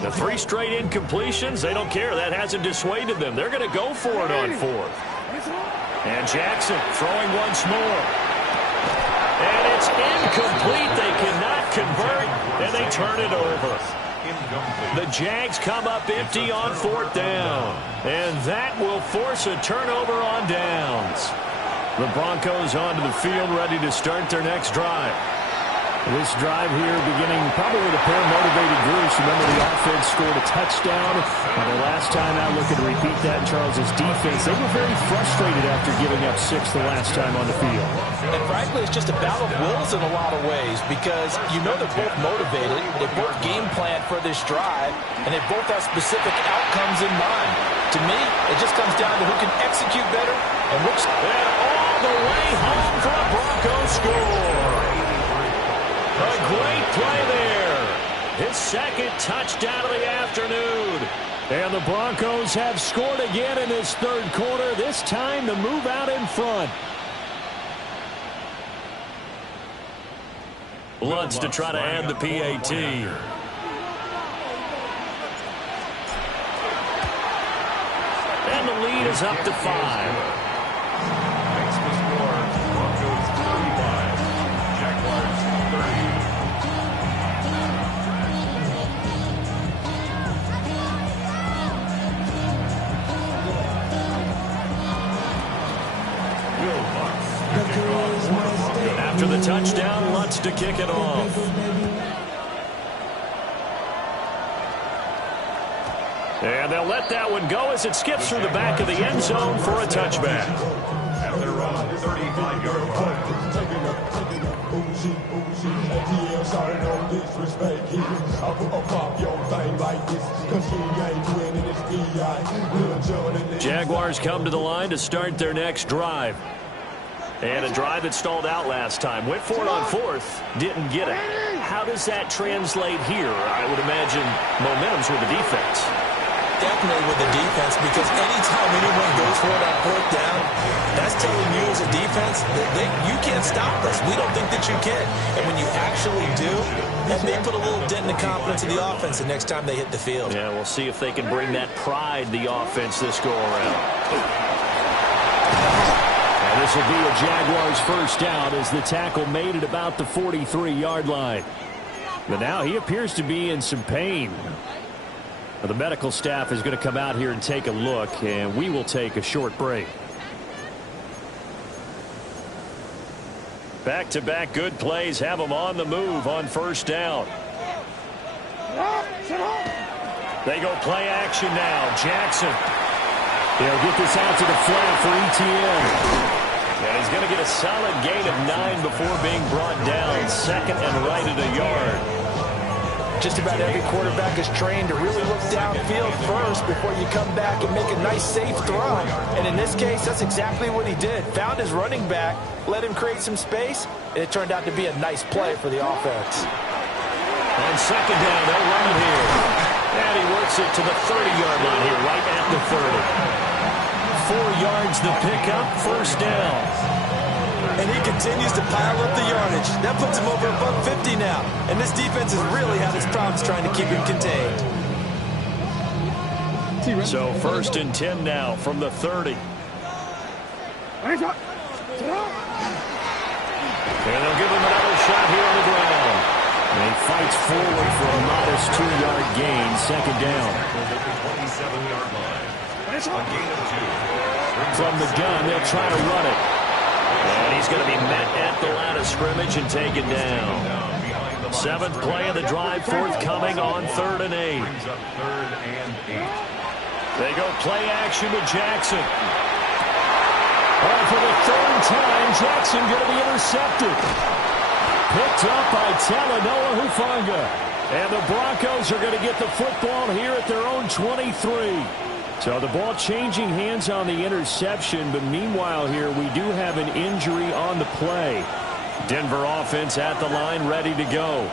The 3 straight incompletions, they don't care. That hasn't dissuaded them. They're going to go for it on 4th. And Jackson throwing once more. And it's incomplete. They cannot convert, and they turn it over. The Jags come up empty on 4th down. And that will force a turnover on downs. The Broncos onto the field, ready to start their next drive. This drive here beginning probably with a pair of motivated groups. Remember, the offense scored a touchdown. The last time out, looking to repeat that in Charles's defense. They were very frustrated after giving up 6 the last time on the field. And frankly, it's just a battle of wills in a lot of ways because you know they're both motivated. They both game plan for this drive, and they both have specific outcomes in mind. To me, it just comes down to who can execute better and which. And all the way home for a Broncos score. A great play there. His 2nd touchdown of the afternoon. And the Broncos have scored again in this 3rd quarter, this time to move out in front. Lutz to try to add the PAT. And the lead is up to 5. Makes the score Broncos 35, Jaguars 30. After the touchdown, Lutz to kick it off. And they'll let that one go as it skips through the back of the end zone for a touchback. After around 35-yard line. Jaguars come to the line to start their next drive. And a drive that stalled out last time. Went for it on 4th, didn't get it. How does that translate here? I would imagine momentum's with the defense. Definitely with the defense, because anytime anyone goes for it on 4th down, that's telling you as a defense that you can't stop us. We don't think that you can. And when you actually do, that may put a little dent in the confidence of the offense the next time they hit the field. Yeah, we'll see if they can bring that pride, the offense, this go-around. And this will be a Jaguars 1st down as the tackle made it about the 43-yard line. But now he appears to be in some pain. The medical staff is going to come out here and take a look, and we will take a short break. Back-to-back good plays have them on the move on 1st down. They go play action now. Jackson. They'll get this out to the flat for ETN. And he's going to get a solid gain of 9 before being brought down. 2nd and right at a yard. Just about every quarterback is trained to really look downfield first before you come back and make a nice, safe throw. And in this case, that's exactly what he did. Found his running back, let him create some space, and it turned out to be a nice play for the offense. On 2nd down, they'll run it here. And he works it to the 30-yard line here, right at the 30. 4 yards the pickup, 1st down. And he continues to pile up the yardage. That puts him over above 50 now. And this defense has really had its problems trying to keep him contained. So 1st and 10 now from the 30. And they'll give him another shot here on the ground. And he fights forward for a modest 2-yard gain. 2nd down. 27-yard line. A gain of 2. From the gun, they'll try to run it. And he's going to be met at the line of scrimmage and taken down. 7th play of the drive, forthcoming on 3rd and 8. Brings up 3rd and 8. They go play action with Jackson. And for the 3rd time, Jackson going to be intercepted. Picked up by Talanoa Hufanga. And the Broncos are going to get the football here at their own 23. So the ball changing hands on the interception, but meanwhile here we do have an injury on the play. Denver offense at the line ready to go.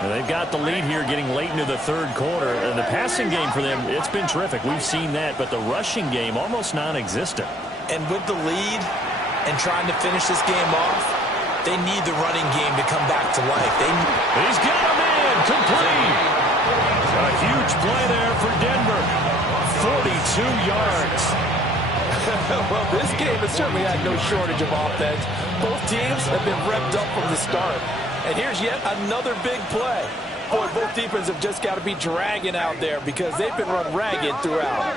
And they've got the lead here getting late into the third quarter. And the passing game for them, it's been terrific. We've seen that, but the rushing game almost non-existent. And with the lead and trying to finish this game off, they need the running game to come back to life. He's got him in, complete. A huge play there for Denver. 42 yards. Well, this game has certainly had no shortage of offense. Both teams have been revved up from the start. And here's yet another big play. Boy, both defenses have just got to be dragging out there because they've been run ragged throughout.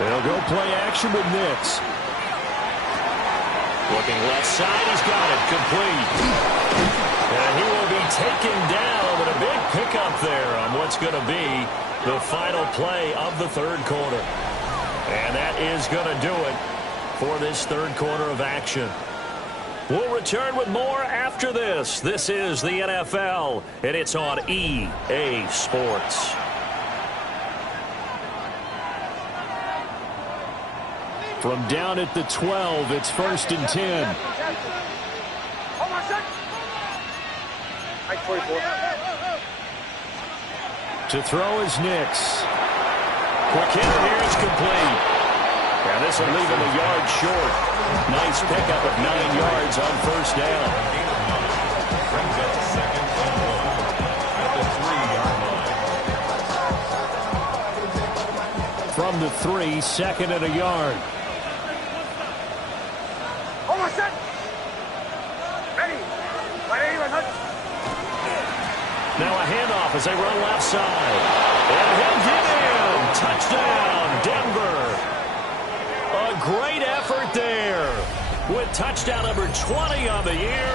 They'll go play action with Nix. Looking left side, he's got it, complete. And he will be taken down, but a big pickup there on what's going to be the final play of the third quarter. And that is going to do it for this third quarter of action. We'll return with more after this. This is the NFL, and it's on EA Sports. From down at the 12, it's 1st and 10. To throw is Nix. Quick hitter here is complete. And this will leave him a yard short. Nice pickup of 9 yards on first down. Brings up second and 1 at the 3-yard line. From the 3, 2nd and a yard. Now a handoff as they run left side. And he'll get in. Touchdown, Denver. A great effort there with touchdown number 20 on the year.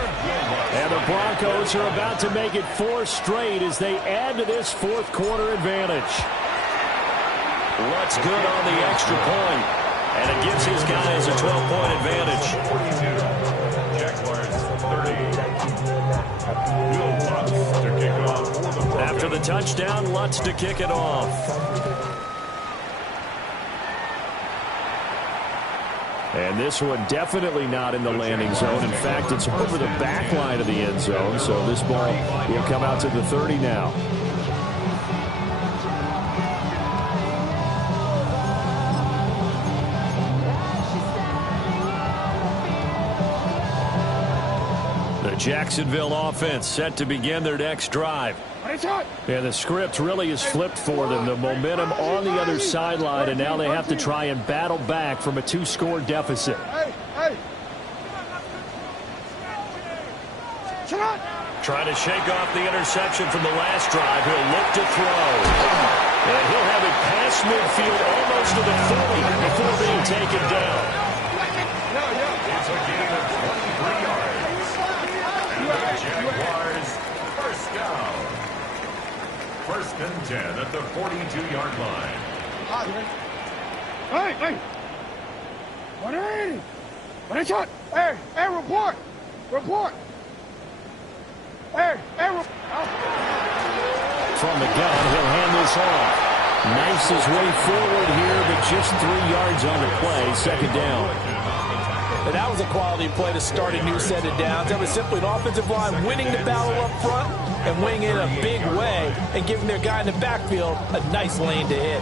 And the Broncos are about to make it 4 straight as they add to this fourth quarter advantage. Lutz good on the extra point. And it gives his guys a 12-point advantage. 42. Jaguars 30. Will Lutz to kick it off for the Broncos. After the touchdown, Lutz to kick it off. And this one definitely not in the landing zone. In fact, it's over the back line of the end zone. So this ball will come out to the 30 now. The Jacksonville offense set to begin their next drive. And the script really is flipped for them. The momentum on the other sideline, and now they have to try and battle back from a 2-score deficit. Trying to shake off the interception from the last drive. He'll look to throw. And he'll have it past midfield almost to the 40 before being taken down. It's a gain of 23 yards. And the Jaguars first down. 1st and 10 at the 42-yard line. Hey! What are you? What is it? Hey, report! Report! Hey, From the gun, he'll hand this off. Knifes his way forward here, but just 3 yards on the play. 2nd down. And that was a quality play to start a new set of downs. That was simply an offensive line winning the battle up front and winning in a big way and giving their guy in the backfield a nice lane to hit.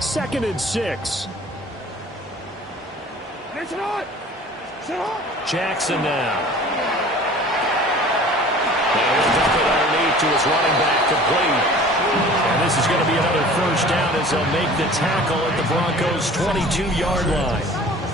Second and 6. Jackson now. Now he'll dump it underneath to his running back, complete. And this is going to be another first down as they'll make the tackle at the Broncos' 22-yard line.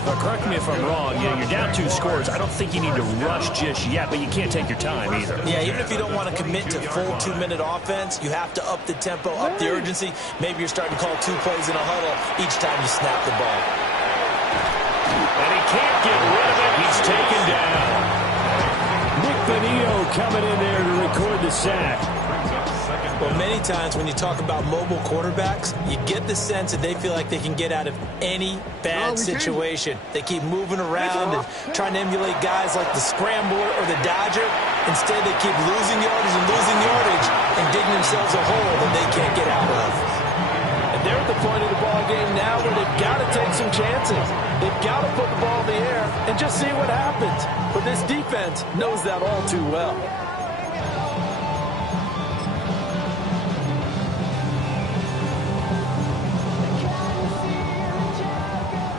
But correct me if I'm wrong, you're down 2 scores. I don't think you need to rush just yet, but you can't take your time either. Yeah, even if you don't want to commit to full 2-minute offense, you have to up the tempo, up the urgency. Maybe you're starting to call 2 plays in a huddle each time you snap the ball. And he can't get rid of it. He's taken down. Nick Benito coming in there to record the sack. Well, many times when you talk about mobile quarterbacks, you get the sense that they feel like they can get out of any bad situation. They keep moving around and trying to emulate guys like the Scrambler or the Dodger. Instead, they keep losing yardage and losing yardage and digging themselves a hole that they can't get out of. And And they're at the point of the ball game now where they've got to take some chances. They've got to put the ball in the air and just see what happens. But this defense knows that all too well.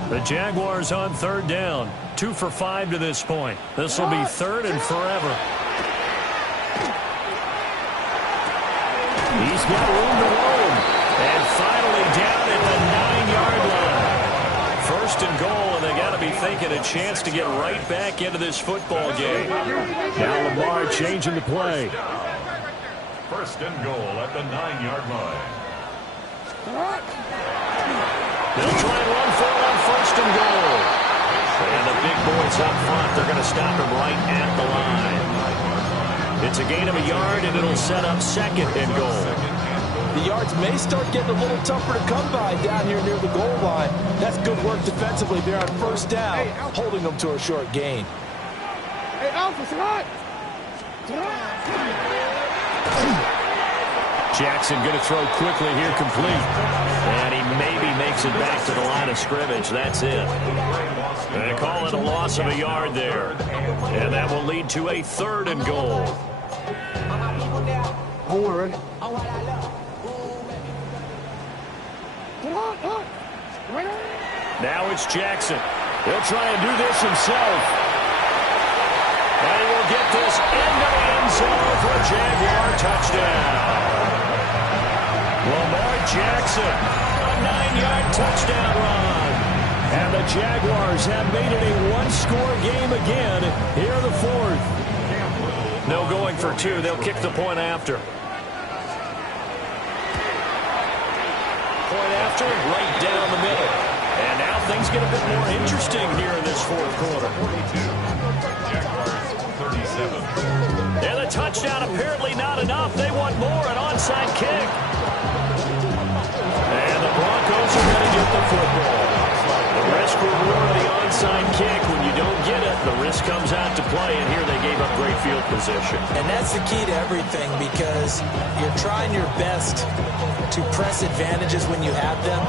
The Jaguars on third down. 2 for 5 to this point. This will be third and forever. He's got room to roam. And finally down at the 9-yard line. First and goal, and they got to be thinking a chance to get right back into this football game. Now Lamar changing the play. First and goal at the 9-yard line. They'll try and run for it on first and goal. And the big boys up front, they're going to stop him right at the line. It's a gain of a yard, and it'll set up second and goal. The yards may start getting a little tougher to come by down here near the goal line. That's good work defensively there on first down, holding them to a short gain. Hey, Alpha, it's hot. Jackson going to throw quickly here, complete. And he maybe makes it back to the line of scrimmage. That's it. They call it a loss of a yard there. And that will lead to a third and goal. Don't worry. Now it's Jackson. He'll try and do this himself. And he will get this into the end zone for a Jaguar touchdown. Lamar Jackson, a 9-yard touchdown run. And the Jaguars have made it a one-score game again here in the fourth. No going for two. They'll kick the point after. Point after, right down the middle. And now things get a bit more interesting here in this fourth quarter. 42. Jaguars 37. And the touchdown apparently not enough. They want more, an onside kick. And the Broncos are going to get the football. The risk reward of the onside kick. When you don't get it, the risk comes out to play. And here they gave up great field position. And that's the key to everything, because you're trying your best to press advantages when you have them.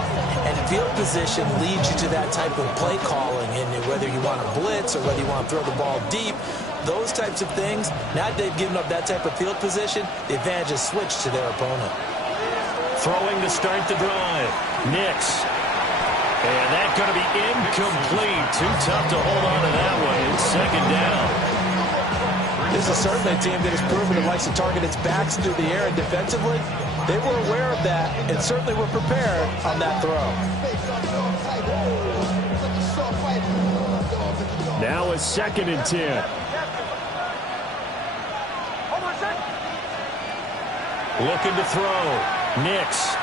And field position leads you to that type of play calling. And whether you want to blitz or whether you want to throw the ball deep, those types of things, now that they've given up that type of field position, the advantage is switched to their opponent. Throwing to start the drive. Nix. And that's going to be incomplete. Too tough to hold on to that one. It's second down. This is certainly a team that has proven it likes to target its backs through the air, and defensively, they were aware of that and certainly were prepared on that throw. Now it's second and 10. Looking to throw. Nix.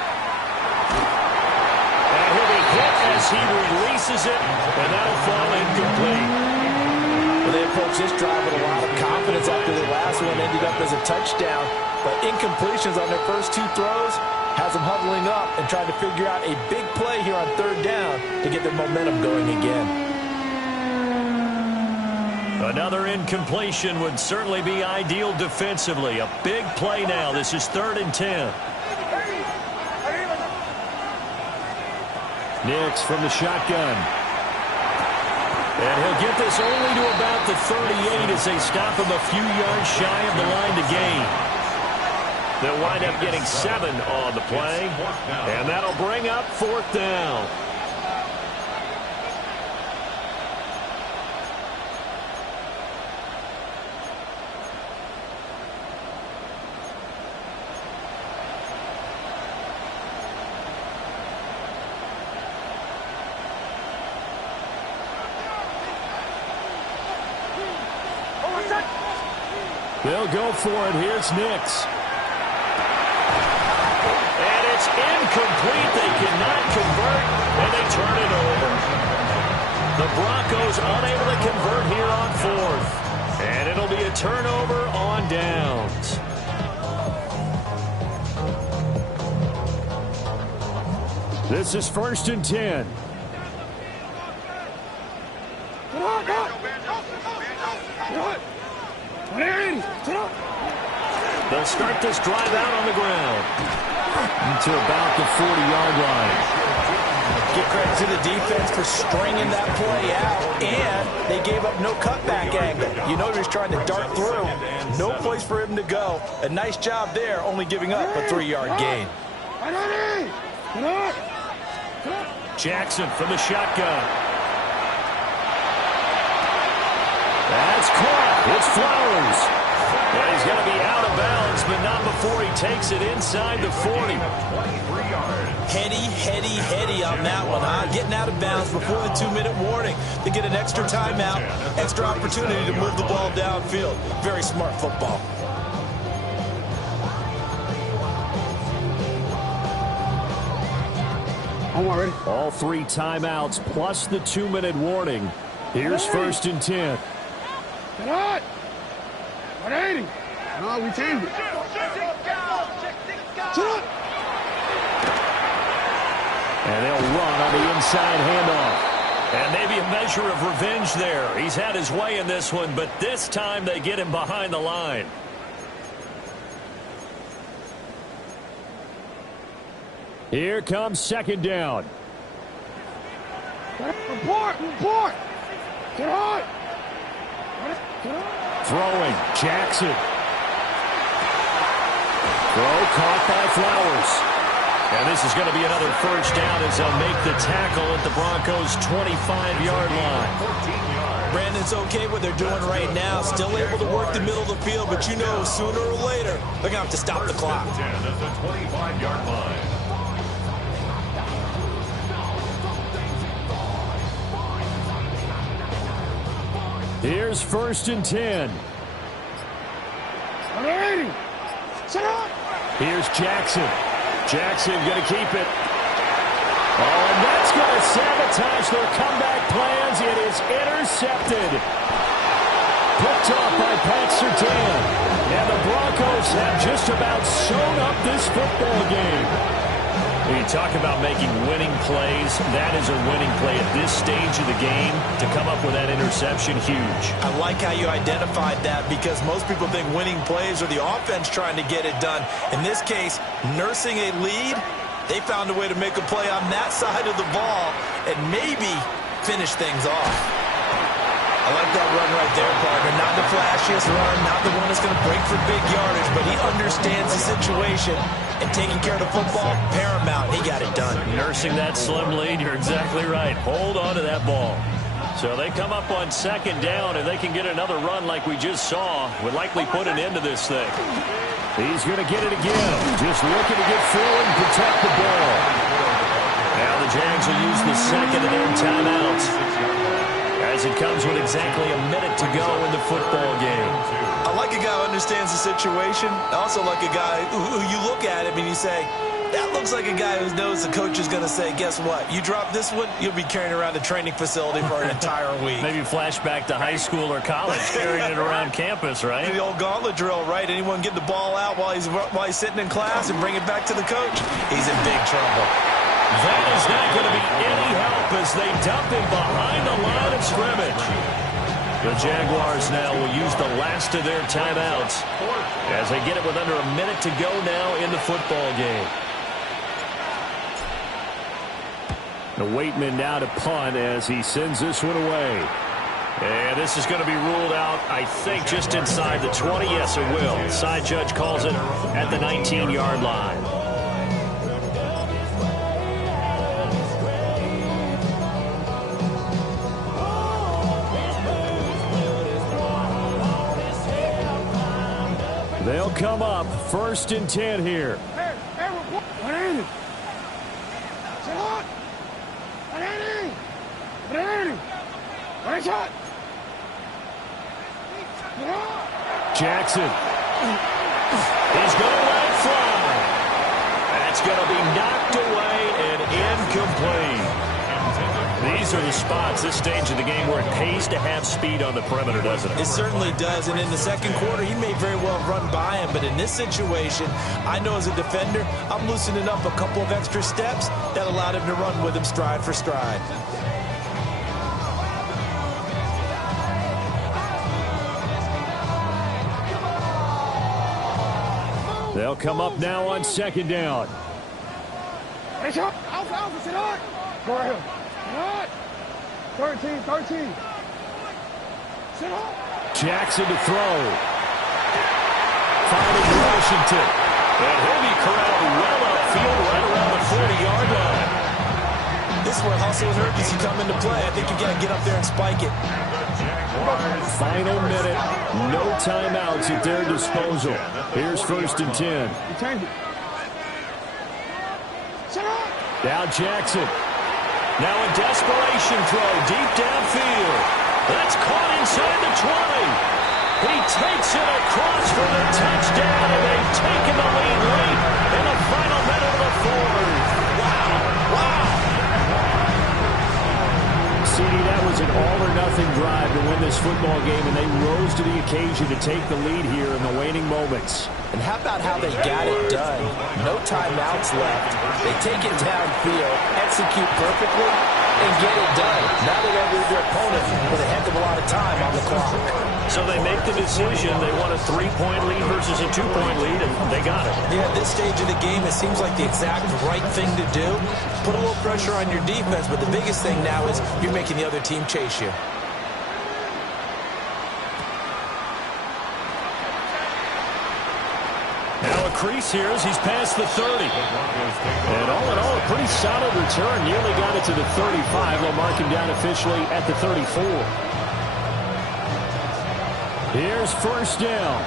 And he'll be hit as he releases it, and that'll fall incomplete. Well, they approached this drive with a lot of confidence after the last one ended up as a touchdown. But incompletions on their first two throws has them huddling up and trying to figure out a big play here on third down to get their momentum going again. Another incompletion would certainly be ideal defensively. A big play now. This is third and 10. Nix from the shotgun. And he'll get this only to about the 38 as they stop him a few yards shy of the line to gain. They'll wind up getting 7 on the play. And that'll bring up fourth down. They'll go for it. Here's Nix. And it's incomplete. They cannot convert, and they turn it over. The Broncos unable to convert here on fourth. And it'll be a turnover on downs. This is first and 10. The They'll start this drive out on the ground to about the 40-yard line. Give credit to the defense for stringing that play out, and they gave up no cutback angle. You know he was trying to dart through. No place for him to go. A nice job there, only giving up a 3-yard gain. Jackson from the shotgun. That's caught. It's Flowers. And he's going to be out of bounds, but not before he takes it inside the 40. 23 yards. Heady on that one, huh? Getting out of bounds before the 2-minute warning to get an extra timeout, extra opportunity to move the ball downfield. Very smart football. Already. All 3 timeouts plus the 2-minute warning. Here's 1st and 10. Get out! 180. No, we changed it. Sit up. And they'll run on the inside handoff. And maybe a measure of revenge there. He's had his way in this one, but this time they get him behind the line. Here comes 2nd down. Report! Get on! Throwing, Jackson. Throw caught by Flowers. And this is going to be another 1st down as they'll make the tackle at the Broncos' 25-yard line. Brandon's okay what they're doing right now. Still able to work the middle of the field, but you know sooner or later they're going to have to stop the clock. 10 at the 25-yard line. Here's 1st and 10. 180. Sit up. Here's Jackson. Jackson going to keep it. Oh, and that's going to sabotage their comeback plans. It is intercepted. Picked off by Pat Surtain. And the Broncos have just about sewn up this football game. When you talk about making winning plays, that is a winning play at this stage of the game. To come up with that interception, huge. I like how you identified that because most people think winning plays are the offense trying to get it done. In this case, nursing a lead, they found a way to make a play on that side of the ball and maybe finish things off. I like that run right there, partner. Not the flashiest run, not the one that's going to break for big yardage, but he understands the situation, and taking care of the football, paramount. He got it done. Nursing that slim lead, you're exactly right. Hold on to that ball. So they come up on 2nd down, and they can get another run like we just saw. Would likely put an end to this thing. He's going to get it again. Just looking to get forward and protect the ball. Now the Jags will use the 2nd of their timeouts as it comes with exactly a minute to go in the football game. I like a guy who understands the situation. I also like a guy who you look at him and you say, that looks like a guy who knows the coach is going to say, guess what? You drop this one, you'll be carrying around a training facility for an entire week. Maybe flashback to high school or college, carrying it around campus, right? The old gauntlet drill, right? Anyone get the ball out while he's sitting in class and bring it back to the coach? He's in big trouble. That is not going to be any help as they dump him behind the line of scrimmage. The Jaguars now will use the last of their timeouts as they get it with under a minute to go now in the football game. The Waitman now to punt as he sends this one away. And this is going to be ruled out, I think, just inside the 20. Yes, it will. Side judge calls it at the 19-yard line. They'll come up 1st and 10 here. Hey, report. 180. Sit up. 180. 180. One shot. Jackson. He's going to let it fly. That's going to be knocked away and incomplete. These are the spots, this stage of the game, where it pays to have speed on the perimeter, doesn't it? It certainly does, and in the second quarter, he may very well run by him, but in this situation, I know as a defender, I'm loosening up a couple of extra steps that allowed him to run with him stride for stride. They'll come up now on second down. Hey, shot. Alpha, sit on. Go right here. Sit on. 13. Sit on. Jackson to throw. Finding Washington. And he'll be corralled well upfield right around the 40-yard line. This is where hustle and urgency come into play. I think you got to get up there and spike it. Final minute. No timeouts at their disposal. Here's 1st and 10. You change it. Sit on. Now Jackson. Now a desperation throw deep downfield. That's caught inside the 20. He takes it across for the touchdown, and they've taken the lead late in the final minute of the 4th. Wow. CD, that was an all-or-nothing drive to win this football game, and they rose to the occasion to take the lead here in the waning moments. And how about how they got it done? No timeouts left. They take it downfield, execute perfectly, and get it done. Now they got to leave their opponent with a heck of a lot of time on the clock. So they make the decision. They want a 3-point lead versus a 2-point lead, and they got it. Yeah, at this stage of the game, it seems like the exact right thing to do. Put a little pressure on your defense, but the biggest thing now is you're making the other team chase you. Now a crease here as he's past the 30. And all in all, a pretty solid return. Nearly got it to the 35. They'll mark him down officially at the 34. Here's 1st down.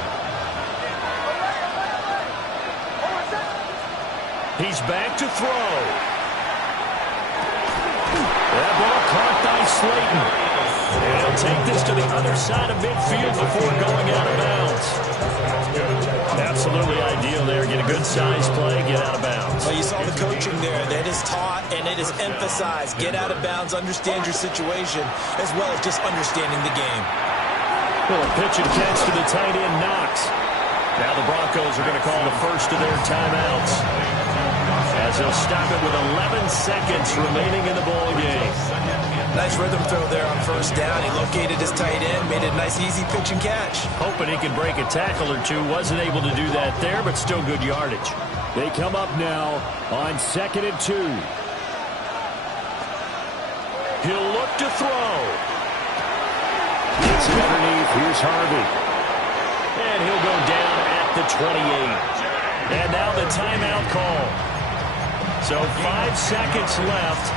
He's back to throw. That ball caught by Slayton. And he'll take this to the other side of midfield before going out of bounds. Absolutely ideal there. Get a good size play, get out of bounds. Well, you saw the coaching there. That is taught and it is emphasized. Get out of bounds, understand your situation, as well as just understanding the game. Well, a pitch and catch to the tight end, Knox. Now the Broncos are going to call the first of their timeouts, as they'll stop it with 11 seconds remaining in the ball game. Nice rhythm throw there on 1st down. He located his tight end, made it a nice, easy pitch and catch. Hoping he could break a tackle or two. Wasn't able to do that there, but still good yardage. They come up now on 2nd and 2. He'll look to throw. Gets it underneath. Here's Harvey. And he'll go down at the 28. And now the timeout call. So 5 seconds left.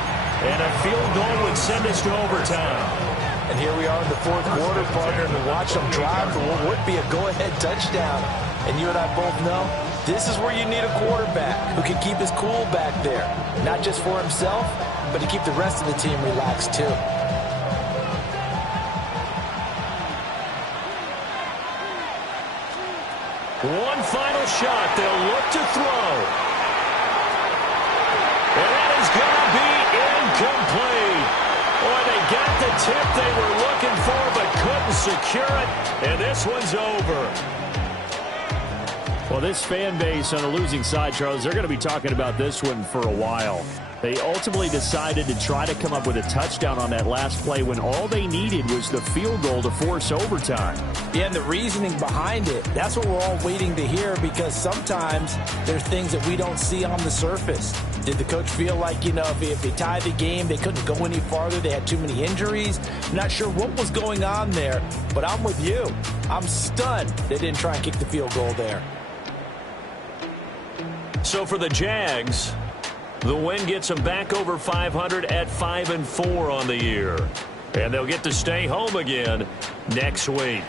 And a field goal would send us to overtime. And here we are in the 4th quarter, partner, and watch them drive for what would be a go-ahead touchdown. And you and I both know this is where you need a quarterback who can keep his cool back there. Not just for himself, but to keep the rest of the team relaxed too. One final shot. They'll look to throw. And that is going to be incomplete. Boy, they got the tip they were looking for, but couldn't secure it. And this one's over. Well, this fan base on the losing side, Charles, they're going to be talking about this one for a while. They ultimately decided to try to come up with a touchdown on that last play when all they needed was the field goal to force overtime. Yeah, and the reasoning behind it, that's what we're all waiting to hear, because sometimes there's things that we don't see on the surface. Did the coach feel like, if they tied the game, they couldn't go any farther, they had too many injuries? Not sure what was going on there, but I'm with you. I'm stunned they didn't try and kick the field goal there. So for the Jags, the win gets them back over 500 at 5-4 on the year. And they'll get to stay home again next week.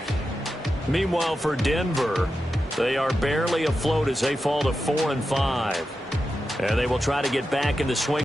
Meanwhile, for Denver, they are barely afloat as they fall to 4-5. And they will try to get back in the swing.